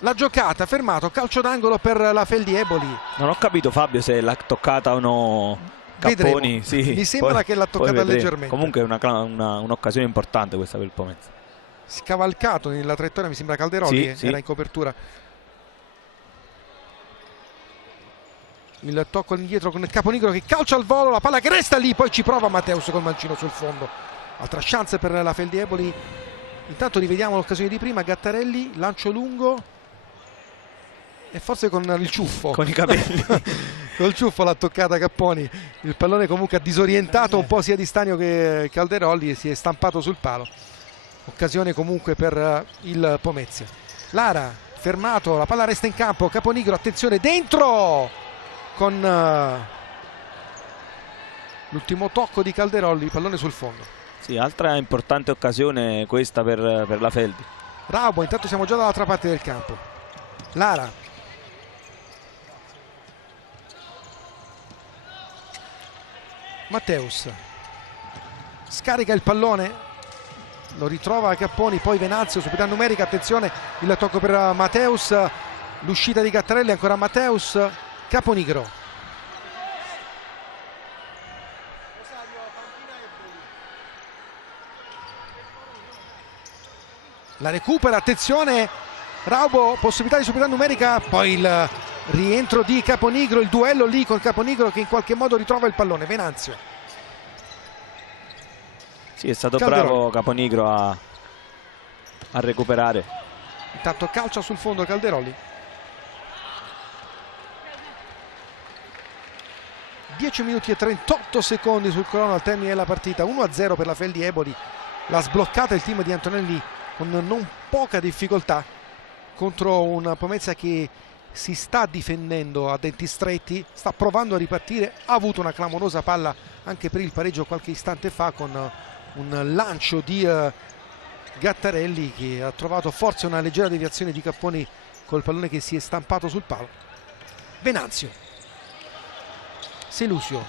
la giocata, fermato, calcio d'angolo per la Feldi Eboli. Non ho capito Fabio se l'ha toccata o no Capponi. Sì, mi sembra che l'ha toccata leggermente. Comunque è un'occasione importante questa per il Pomezia. Scavalcato nella traiettoria, mi sembra Calderolli, sì. Era in copertura. Il tocco indietro con il Caponigro che calcia al volo, la palla che resta lì, poi ci prova Mateus col mancino sul fondo. Altra chance per la Feldi Eboli. Intanto rivediamo l'occasione di prima, Gattarelli, lancio lungo e forse con il ciuffo, con i capelli. Col ciuffo l'ha toccata Capponi, il pallone comunque ha disorientato un po' sia Di Stanio che Calderolli e si è stampato sul palo. Occasione comunque per il Pomezia. Lara fermato, la palla resta in campo, Caponigro, attenzione, dentro con l'ultimo tocco di Calderolli, pallone sul fondo. Sì, altra importante occasione questa per la Feldi. Raubo, intanto siamo già dall'altra parte del campo. Lara. Matteus scarica il pallone, lo ritrova Capponi, poi Venanzio, superiorità numerica, attenzione, il tocco per Matteus, l'uscita di Gattarelli, ancora Matteus, Caponigro. La recupera, attenzione, Raubo, possibilità di superiorità numerica, poi il rientro di Caponigro, il duello lì con Caponigro che in qualche modo ritrova il pallone. Venanzio. Sì, è stato bravo Caponigro a recuperare. Intanto calcia sul fondo Calderoli. 10 minuti e 38 secondi sul crono al termine della partita. 1-0 per la Feldi Eboli. L'ha sbloccata il team di Antonelli con non poca difficoltà contro un Pomezia che si sta difendendo a denti stretti, sta provando a ripartire, ha avuto una clamorosa palla anche per il pareggio qualche istante fa con un lancio di Gattarelli che ha trovato forse una leggera deviazione di Capponi col pallone che si è stampato sul palo. Venanzio, Selusio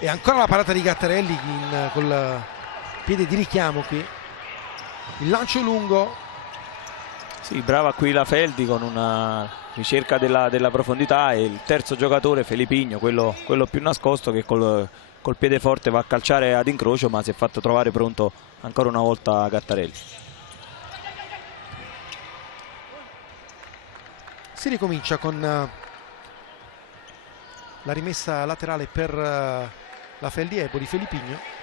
e ancora la parata di Gattarelli col piede di richiamo qui, il lancio lungo. Sì, brava qui la Feldi con una ricerca della profondità, e il terzo giocatore Felipigno, quello più nascosto, che col piede forte va a calciare ad incrocio, ma si è fatto trovare pronto ancora una volta Gattarelli. Si ricomincia con la rimessa laterale per la Feldi Eboli. Felipigno,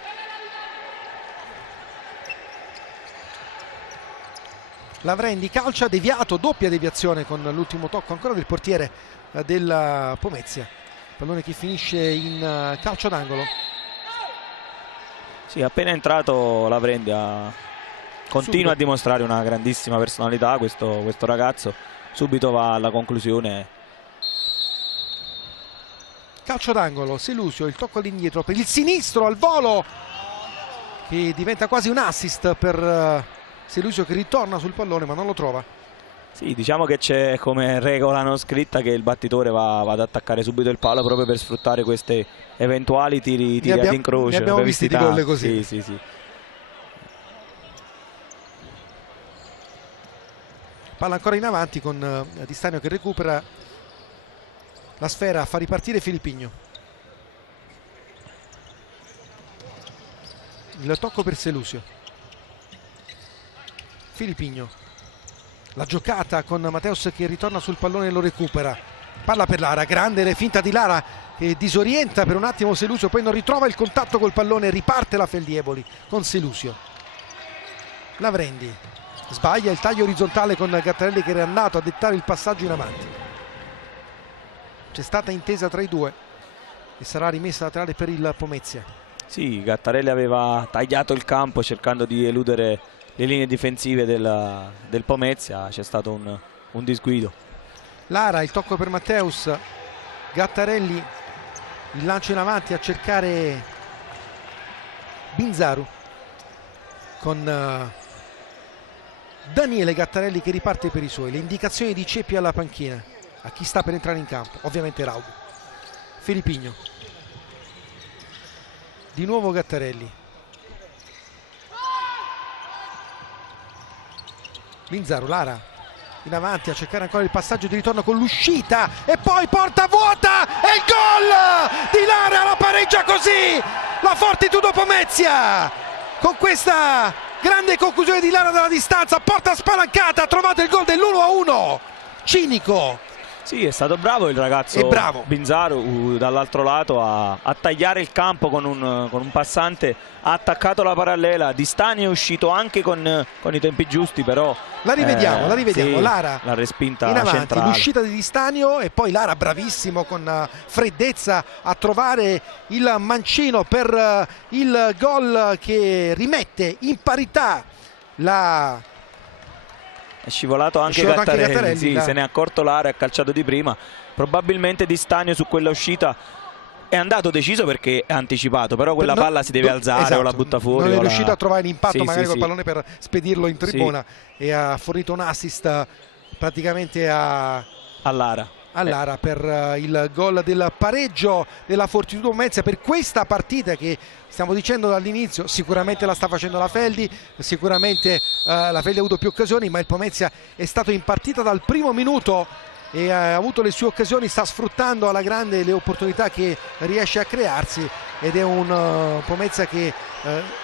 Lavrendi calcia, deviato, doppia deviazione con l'ultimo tocco ancora del portiere del Pomezia, pallone che finisce in calcio d'angolo. Sì, appena entrato Lavrendi continua a dimostrare una grandissima personalità questo ragazzo, subito va alla conclusione. Calcio d'angolo, Selusio, il tocco all'indietro per il sinistro al volo che diventa quasi un assist per Selusio, che ritorna sul pallone ma non lo trova. Sì, diciamo che c'è come regola non scritta che il battitore va ad attaccare subito il palo proprio per sfruttare questi eventuali tiri ad incrocio. Ne abbiamo visti di gol così. Sì. Palla ancora in avanti con Di Stanio che recupera la sfera, fa ripartire Felipigno. Il tocco per Selusio. Felipigno, la giocata con Matteus che ritorna sul pallone e lo recupera, palla per Lara, grande finta di Lara che disorienta per un attimo Selusio, poi non ritrova il contatto col pallone, riparte la Feldi Eboli con Selusio. Lavrendi sbaglia il taglio orizzontale con Gattarelli che era andato a dettare il passaggio in avanti. C'è stata intesa tra i due e sarà rimessa laterale per il Pomezia. Sì, Gattarelli aveva tagliato il campo cercando di eludere le linee difensive del Pomezia, c'è stato un disguido. Lara, il tocco per Matteus, Gattarelli, il lancio in avanti a cercare Binzaru con Daniele Gattarelli che riparte per i suoi. Le indicazioni di Ceppi alla panchina a chi sta per entrare in campo, ovviamente Raubo. Felipigno, di nuovo Gattarelli, Binzaru, Lara in avanti a cercare ancora il passaggio di ritorno con l'uscita e poi porta vuota e il gol di Lara, la pareggia così la Fortitudo Pomezia con questa grande conclusione di Lara dalla distanza, porta spalancata, ha trovato il gol dell'1-1. Cinico. Sì, è stato bravo il ragazzo Binzaru dall'altro lato a tagliare il campo con un passante, ha attaccato la parallela, Di Stanio è uscito anche con i tempi giusti, però la rivediamo, sì, Lara la respinta in avanti, centrale. L'uscita di Di Stanio e poi Lara bravissimo con freddezza a trovare il mancino per il gol che rimette in parità la... È scivolato anche Gattarelli, sì, là. se ne è accorto Lara, ha calciato di prima, Probabilmente Di Stagno su quella uscita è andato deciso perché è anticipato, però quella palla si deve alzare, esatto, o la butta fuori. Non è riuscito a trovare l'impatto, sì, magari sì, col pallone per spedirlo in tribuna, e ha fornito un assist praticamente a Lara per il gol del pareggio della Fortitudo Pomezia. Per questa partita che stiamo dicendo dall'inizio, sicuramente la sta facendo la Feldi, sicuramente la Feldi ha avuto più occasioni, ma il Pomezia è stato in partita dal primo minuto e ha avuto le sue occasioni, sta sfruttando alla grande le opportunità che riesce a crearsi, ed è un Pomezia che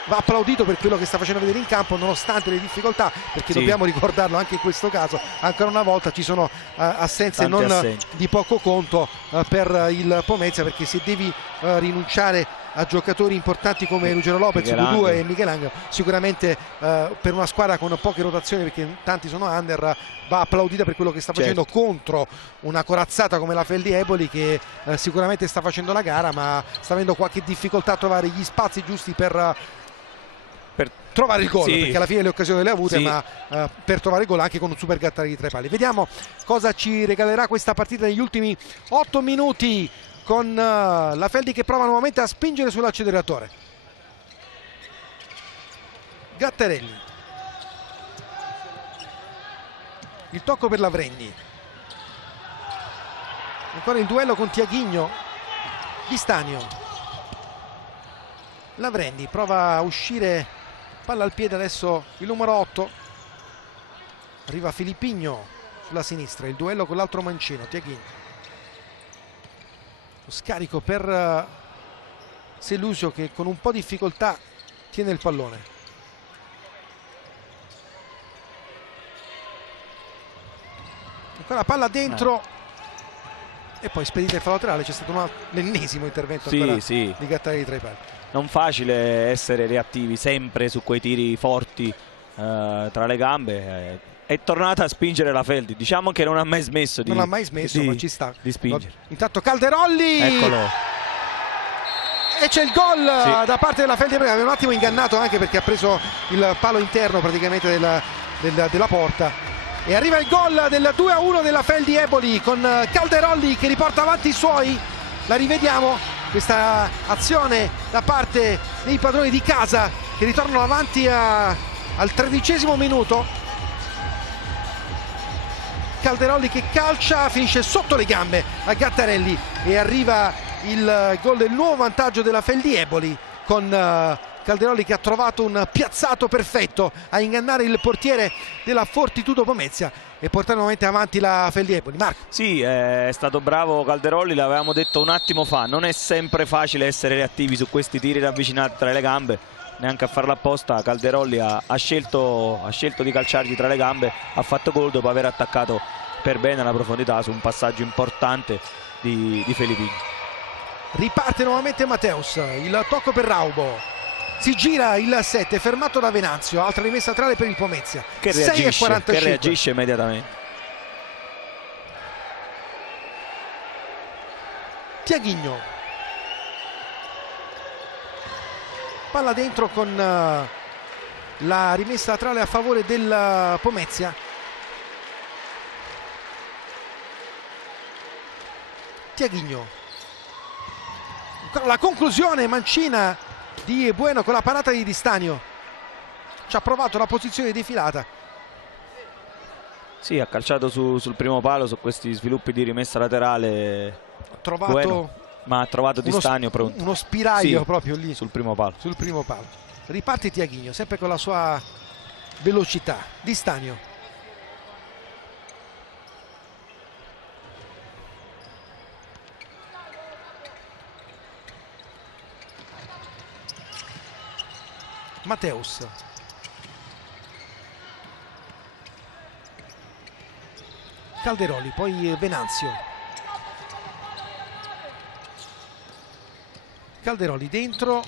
va applaudito per quello che sta facendo vedere in campo nonostante le difficoltà, perché dobbiamo ricordarlo anche in questo caso, ancora una volta ci sono assenze di poco conto per il Pomezia, perché se devi rinunciare a giocatori importanti come Ruggero Lopez, Dudu e Michelangelo, sicuramente per una squadra con poche rotazioni, perché tanti sono under, va applaudita per quello che sta facendo contro una corazzata come la Feldi Eboli, che sicuramente sta facendo la gara, ma sta avendo qualche difficoltà a trovare gli spazi giusti per trovare il gol, perché alla fine le occasioni le ha avute, ma per trovare il gol anche con un super gattare di 3 pali. Vediamo cosa ci regalerà questa partita negli ultimi 8 minuti, con la Feldi che prova nuovamente a spingere sull'acceleratore. Gattarelli, il tocco per Lavregni, ancora il duello con Tiaghigno. Di Stagno, Lavregni prova a uscire, palla al piede adesso il numero 8, arriva Filippigno sulla sinistra, il duello con l'altro mancino, Tiaghigno. Lo scarico per Selusio, che con un po' di difficoltà tiene il pallone. Ancora palla dentro e poi spedita il fallo laterale. C'è stato l'ennesimo intervento di Gattari di 3 pali. Non facile essere reattivi sempre su quei tiri forti tra le gambe. È tornata a spingere la Feldi, diciamo che non ha mai smesso ma ci sta di spingere. Intanto Calderolli, eccolo, e c'è il gol da parte della Feldi. Aveva un attimo ingannato anche perché ha preso il palo interno praticamente della porta, e arriva il gol del 2-1 della Feldi Eboli, con Calderolli che riporta avanti i suoi. La rivediamo questa azione da parte dei padroni di casa, che ritornano avanti al 13° minuto. Calderolli che calcia, finisce sotto le gambe a Gattarelli, e arriva il gol del nuovo vantaggio della Feldi Eboli, con Calderolli che ha trovato un piazzato perfetto a ingannare il portiere della Fortitudo Pomezia e portare nuovamente avanti la Feldi Eboli. Marco. Sì, è stato bravo Calderolli, l'avevamo detto un attimo fa, non è sempre facile essere reattivi su questi tiri ravvicinati tra le gambe, neanche a farla apposta. Calderolli ha scelto di calciargli tra le gambe, ha fatto gol dopo aver attaccato per bene alla profondità su un passaggio importante di Filippigno. Riparte nuovamente Mateus, il tocco per Raubo, si gira il 7, fermato da Venanzio, altra rimessa laterale per il Pomezia, che reagisce immediatamente. Tiaghigno, palla dentro con la rimessa laterale a favore del Pomezia. Tiaghigno, la conclusione mancina di Bueno con la parata di Di Stagno, ci ha provato la posizione defilata. Sì, ha calciato sul primo palo, su questi sviluppi di rimessa laterale ha trovato Bueno, ma ha trovato Di Stagno pronto, uno spiraglio proprio lì sul primo palo. Riparte Tiaghigno sempre con la sua velocità. Di Stagno, Mateus, Calderolli, poi Venanzio, Calderolli dentro,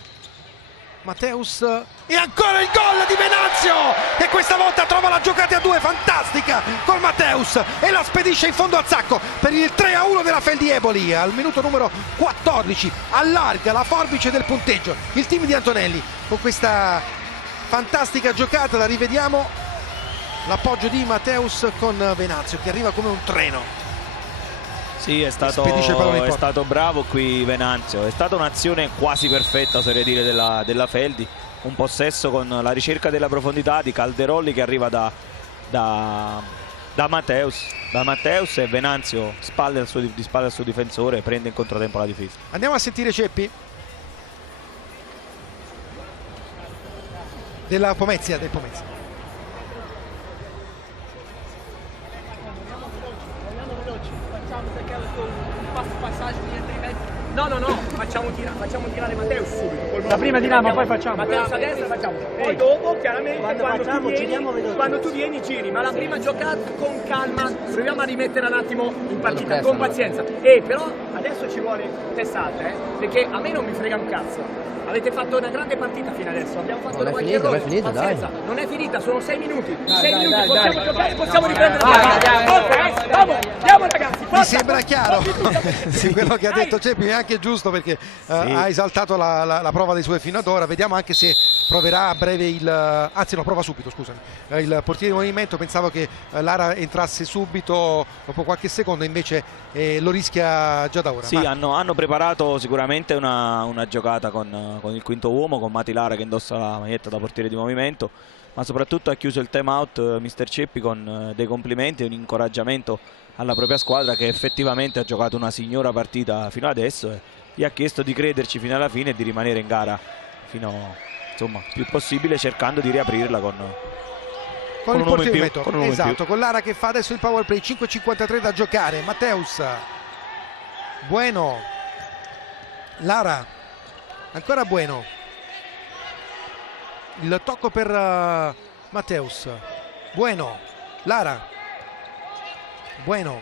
Mateus, e ancora il gol di Venanzio, e questa volta trova la giocata a 2 fantastica con Mateus e la spedisce in fondo al sacco per il 3-1 della Feldi Eboli. Al minuto numero 14 allarga la forbice del punteggio il team di Antonelli con questa fantastica giocata. La rivediamo, l'appoggio di Mateus con Venanzio che arriva come un treno. Sì, è spedisce il pallone in porta. stato bravo qui Venanzio. È stata un'azione quasi perfetta, oserei dire, della Feldi. Un possesso con la ricerca della profondità di Calderolli che arriva da Matteus e Venanzio di spalle al suo difensore, prende in controtempo la difesa. Andiamo a sentire Ceppi del Pomezia. No, facciamo tirare Matteus subito. La prima tiriamo, poi facciamo. Matteus a destra facciamo. Poi dopo, chiaramente, quando tu vieni giri, ma la prima giocata con calma, proviamo a rimettere un attimo in partita, con pazienza. Però adesso ci vuole testata, perché a me non mi frega un cazzo. Avete fatto una grande partita fino adesso, abbiamo fatto qualche errore, pazienza, non è finita, sono 6 minuti, 6 minuti, possiamo giocare, possiamo riprendere la andiamo ragazzi, mi sembra chiaro sì, quello che ha detto Ceppi, è anche giusto perché ha esaltato la prova dei suoi fino ad ora. Vediamo anche se proverà a breve prova subito, scusami, il portiere di movimento. Pensavo che Lara entrasse subito dopo qualche secondo, invece lo rischia già da ora. Sì, hanno preparato sicuramente una giocata con il quinto uomo, con Mati Lara che indossa la maglietta da portiere di movimento, ma soprattutto ha chiuso il time out mister Ceppi con dei complimenti e un incoraggiamento alla propria squadra, che effettivamente ha giocato una signora partita fino adesso e gli ha chiesto di crederci fino alla fine e di rimanere in gara fino più possibile, cercando di riaprirla con il portiere di movimento. Con esatto, con Lara che fa adesso il power play. 5:53 da giocare. Matteus, Bueno, Lara, ancora Bueno, il tocco per Matteus, Bueno, Lara, Bueno,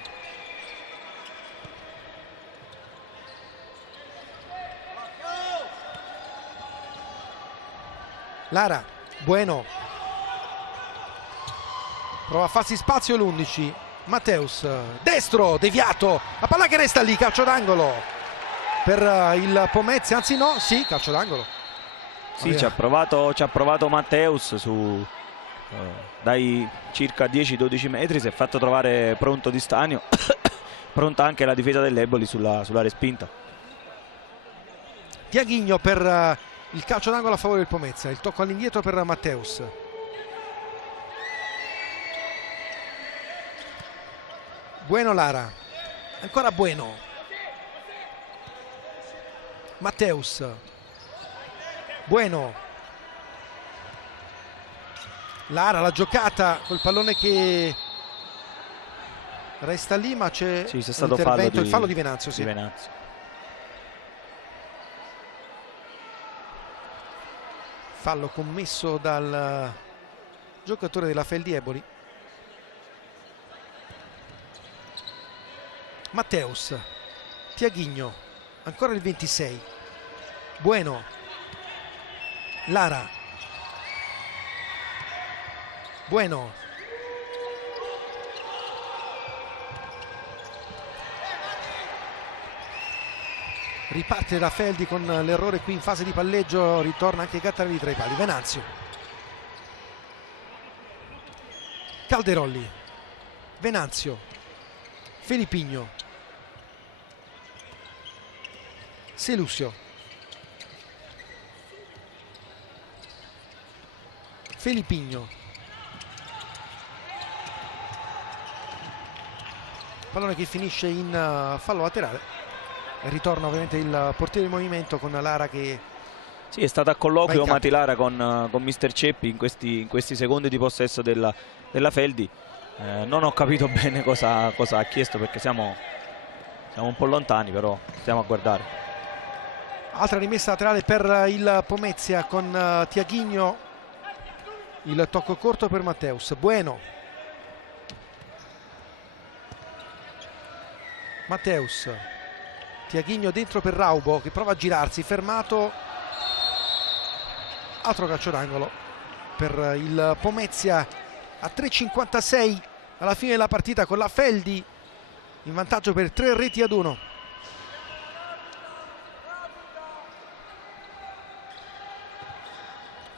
Lara, Bueno, prova a farsi spazio l'11, Matteus, destro, deviato, la palla che resta lì, calcio d'angolo per il Pomezia, anzi no, sì, calcio d'angolo. Sì, ci ha provato Matteus dai circa 10-12 metri, si è fatto trovare pronto Di Stanio, pronta anche la difesa dell'Eboli sulla respinta. Tiaghigno per il calcio d'angolo a favore del Pomezia, il tocco all'indietro per Matteus. Bueno, Lara, ancora Bueno, Matteus, Bueno, Lara, la giocata col pallone che resta lì, ma c'è l'intervento, il fallo di Venanzio. Sì. Fallo commesso dal giocatore della Feldi Eboli. Matteus, Tiaghigno, ancora il 26, Bueno, Lara, Bueno, riparte da Feldi con l'errore qui in fase di palleggio, ritorna anche Gattarelli tra i pali. Venanzio, Calderolli, Venanzio, Filippigno, Selusio, Filippigno, pallone che finisce in fallo laterale e ritorna ovviamente il portiere di movimento con Lara che sì, è stata a colloquio Mati Lara con mister Ceppi in questi secondi di possesso della Feldi. Non ho capito bene cosa ha chiesto, perché siamo un po' lontani, però stiamo a guardare. Altra rimessa laterale per il Pomezia con Tiaghigno, il tocco corto per Matteus. Bueno, Matteus, Tiaghigno dentro per Raubo che prova a girarsi, fermato, altro calcio d'angolo per il Pomezia a 3:56 alla fine della partita, con la Feldi in vantaggio per 3-1.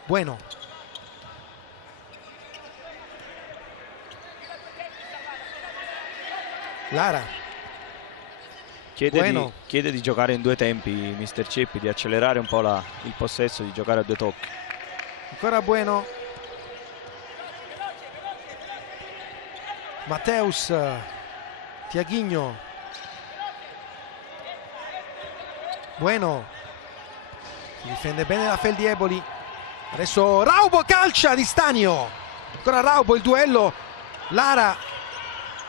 Bueno, Lara, Chiede di giocare in 2 tempi mister Ceppi, di accelerare un po' il possesso, di giocare a 2 tocchi. Ancora Bueno. Mateus, Tiaguinho. Bueno. Si difende bene la Feldi Eboli. Adesso Raubo calcia di Stanio. Ancora Raubo, il duello. Lara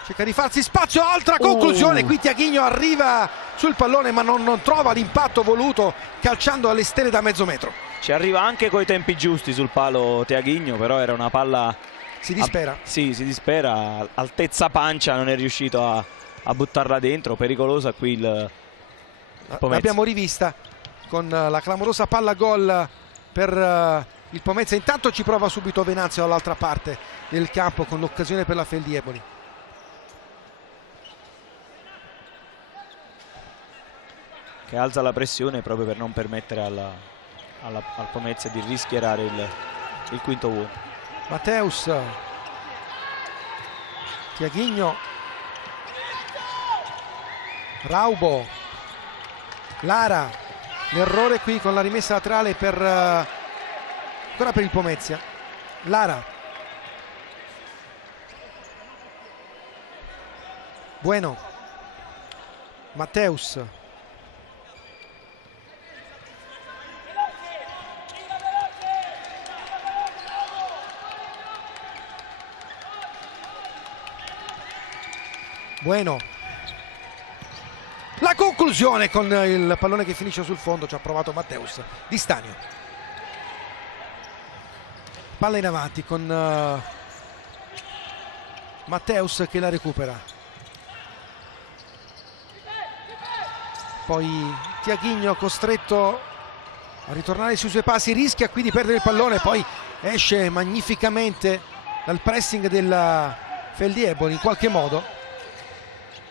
cerca di farsi spazio, altra conclusione. Qui Tiaguinho arriva sul pallone ma non trova l'impatto voluto, calciando alle stelle da mezzo metro. Ci arriva anche coi tempi giusti sul palo Tiaguinho, però era una palla... Si dispera. Sì, si dispera, altezza pancia, non è riuscito a buttarla dentro, pericolosa qui il Pomezia. L'abbiamo rivista con la clamorosa palla gol per il Pomezia. Intanto ci prova subito Venanzio dall'altra parte del campo con l'occasione per la Feldi Eboli. Che alza la pressione proprio per non permettere al Pomezia di rischiarare il quinto uomo. Mateus, Tiaguinho, Raubo, Lara, l'errore qui con la rimessa laterale ancora per il Pomezia. Lara, Bueno, Mateus, Bueno, la conclusione con il pallone che finisce sul fondo. Ci ha provato Mateus di Stanio. Palla in avanti con Mateus che la recupera, poi Tiaguinho costretto a ritornare sui suoi passi, rischia qui di perdere il pallone, poi esce magnificamente dal pressing della Feldi Eboli in qualche modo.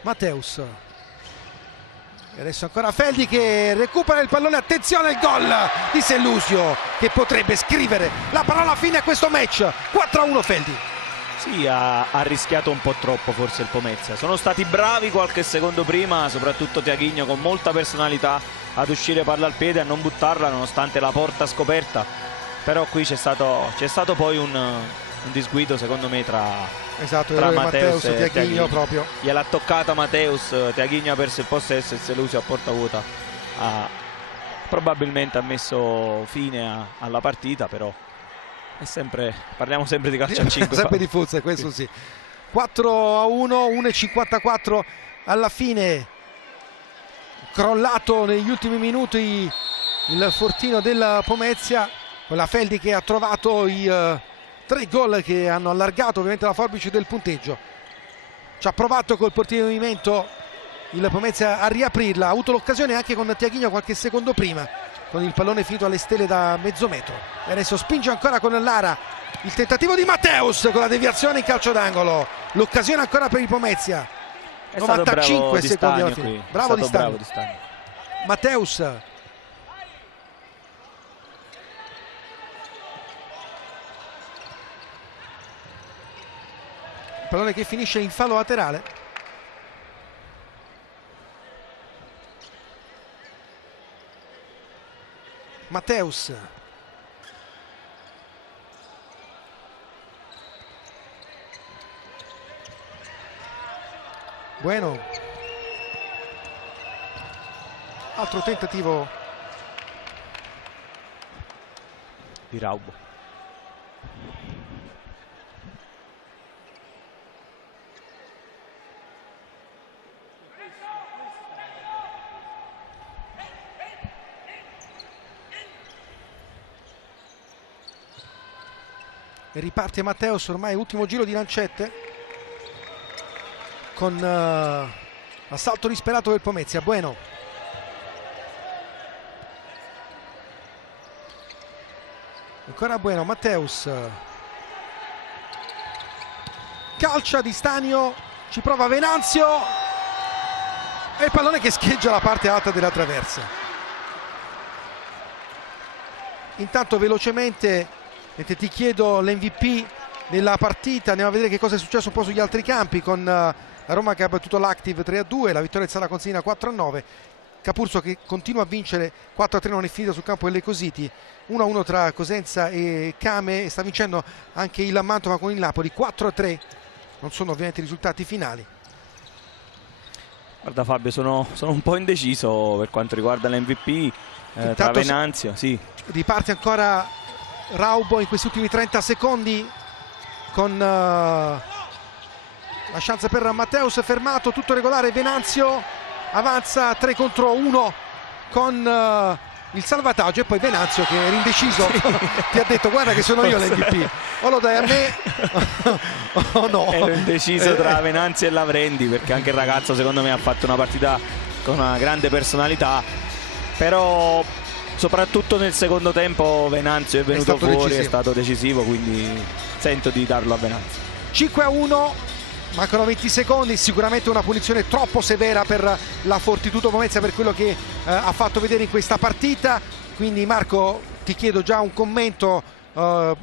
Mateus, e adesso ancora Feldi che recupera il pallone. Attenzione al gol di Sellusio che potrebbe scrivere la parola fine a questo match. 4-1 Feldi. Sì, ha rischiato un po' troppo forse il Pomezia. Sono stati bravi qualche secondo prima, soprattutto Tiaguinho con molta personalità ad uscire palla al piede, a non buttarla nonostante la porta scoperta. Però qui c'è stato poi un disguido secondo me tra Mateus e Tiaguinho proprio. Gliel'ha toccata Mateus, Tiaguinho ha perso il possesso e Sellusio a porta vuota probabilmente ha messo fine alla partita, però parliamo sempre di calcio a 5. Sempre di Fuzza, questo sì. 4-1, 1:54 alla fine. Crollato negli ultimi minuti il fortino del Pomezia, con la Feldi che ha trovato i 3 gol che hanno allargato ovviamente la forbice del punteggio. Ci ha provato col portiere in movimento il Pomezia a riaprirla, ha avuto l'occasione anche con Tiaguinho qualche secondo prima, con il pallone finito alle stelle da mezzo metro. E adesso spinge ancora con Lara, il tentativo di Mateus con la deviazione in calcio d'angolo. L'occasione ancora per il Pomezia. 95 secondi alla fine. Bravo di Stanio. Mateus, pallone che finisce in fallo laterale. Mateus, Bueno, altro tentativo di Raubo. E riparte Mateus, ormai ultimo giro di lancette, con assalto disperato del Pomezia. Bueno, ancora Bueno, Mateus, calcia di Stanio, ci prova Venanzio e il pallone che scheggia la parte alta della traversa. Intanto velocemente, mentre ti chiedo l'MVP della partita, andiamo a vedere che cosa è successo un po' sugli altri campi, con la Roma che ha battuto l'Active 3-2, la vittoria del Sala Consilina 4-9, Capurso che continua a vincere 4-3, non è finita sul campo delle Cositi, 1-1 tra Cosenza e Came, e sta vincendo anche il Mantova con il Napoli 4-3. Non sono ovviamente i risultati finali. Guarda Fabio, sono un po' indeciso per quanto riguarda l'MVP tra Venanzio. Sì. Riparte ancora Raubo in questi ultimi 30 secondi con la chance per Matteus, fermato, tutto regolare. Venanzio avanza 3 contro 1 con il salvataggio, e poi Venanzio che era indeciso, sì. Ti ha detto guarda che sono io l'MVP, o lo dai a me o no. Ero indeciso tra Venanzio e Lavrendi, perché anche il ragazzo secondo me ha fatto una partita con una grande personalità, però soprattutto nel secondo tempo Venanzio è venuto fuori, decisivo. È stato decisivo, quindi sento di darlo a Venanzio. 5-1, mancano 20 secondi, sicuramente una punizione troppo severa per la Fortitudo Pomezia per quello che ha fatto vedere in questa partita. Quindi Marco, ti chiedo già un commento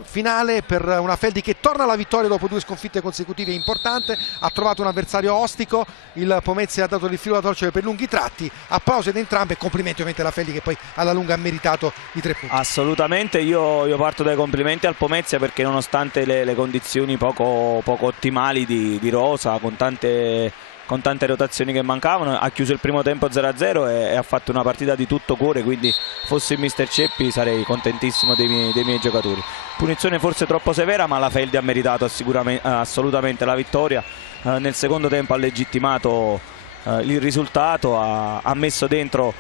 finale per una Feldi che torna alla vittoria dopo 2 sconfitte consecutive importante, ha trovato un avversario ostico, il Pomezia ha dato il filo da torcere per lunghi tratti. Applausi ad entrambe e complimenti ovviamente alla Feldi che poi alla lunga ha meritato i 3 punti. Assolutamente, io parto dai complimenti al Pomezia, perché nonostante le condizioni poco ottimali di rosa, con tante rotazioni che mancavano, ha chiuso il primo tempo 0-0 e ha fatto una partita di tutto cuore, quindi fossi il mister Ceppi sarei contentissimo dei miei giocatori. Punizione forse troppo severa, ma la Feldi ha meritato assolutamente la vittoria. Nel secondo tempo ha legittimato il risultato, ha messo dentro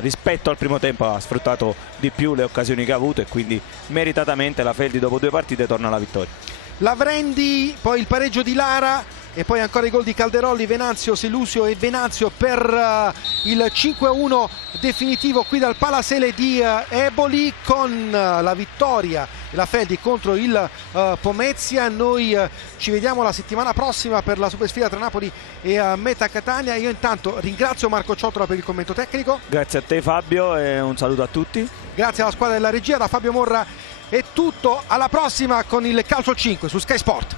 rispetto al primo tempo, ha sfruttato di più le occasioni che ha avuto, e quindi meritatamente la Feldi dopo 2 partite torna alla vittoria. Lavrendi, poi il pareggio di Lara e poi ancora i gol di Calderolli, Venanzio, Selusio e Venanzio per il 5-1 definitivo qui dal Palasele di Eboli, con la vittoria della Feldi contro il Pomezia. Noi ci vediamo la settimana prossima per la supersfida tra Napoli e Meta Catania. Io intanto ringrazio Marco Ciotola per il commento tecnico. Grazie a te Fabio e un saluto a tutti. Grazie alla squadra della regia, da Fabio Morra è tutto, alla prossima con il Calcio 5 su Sky Sport.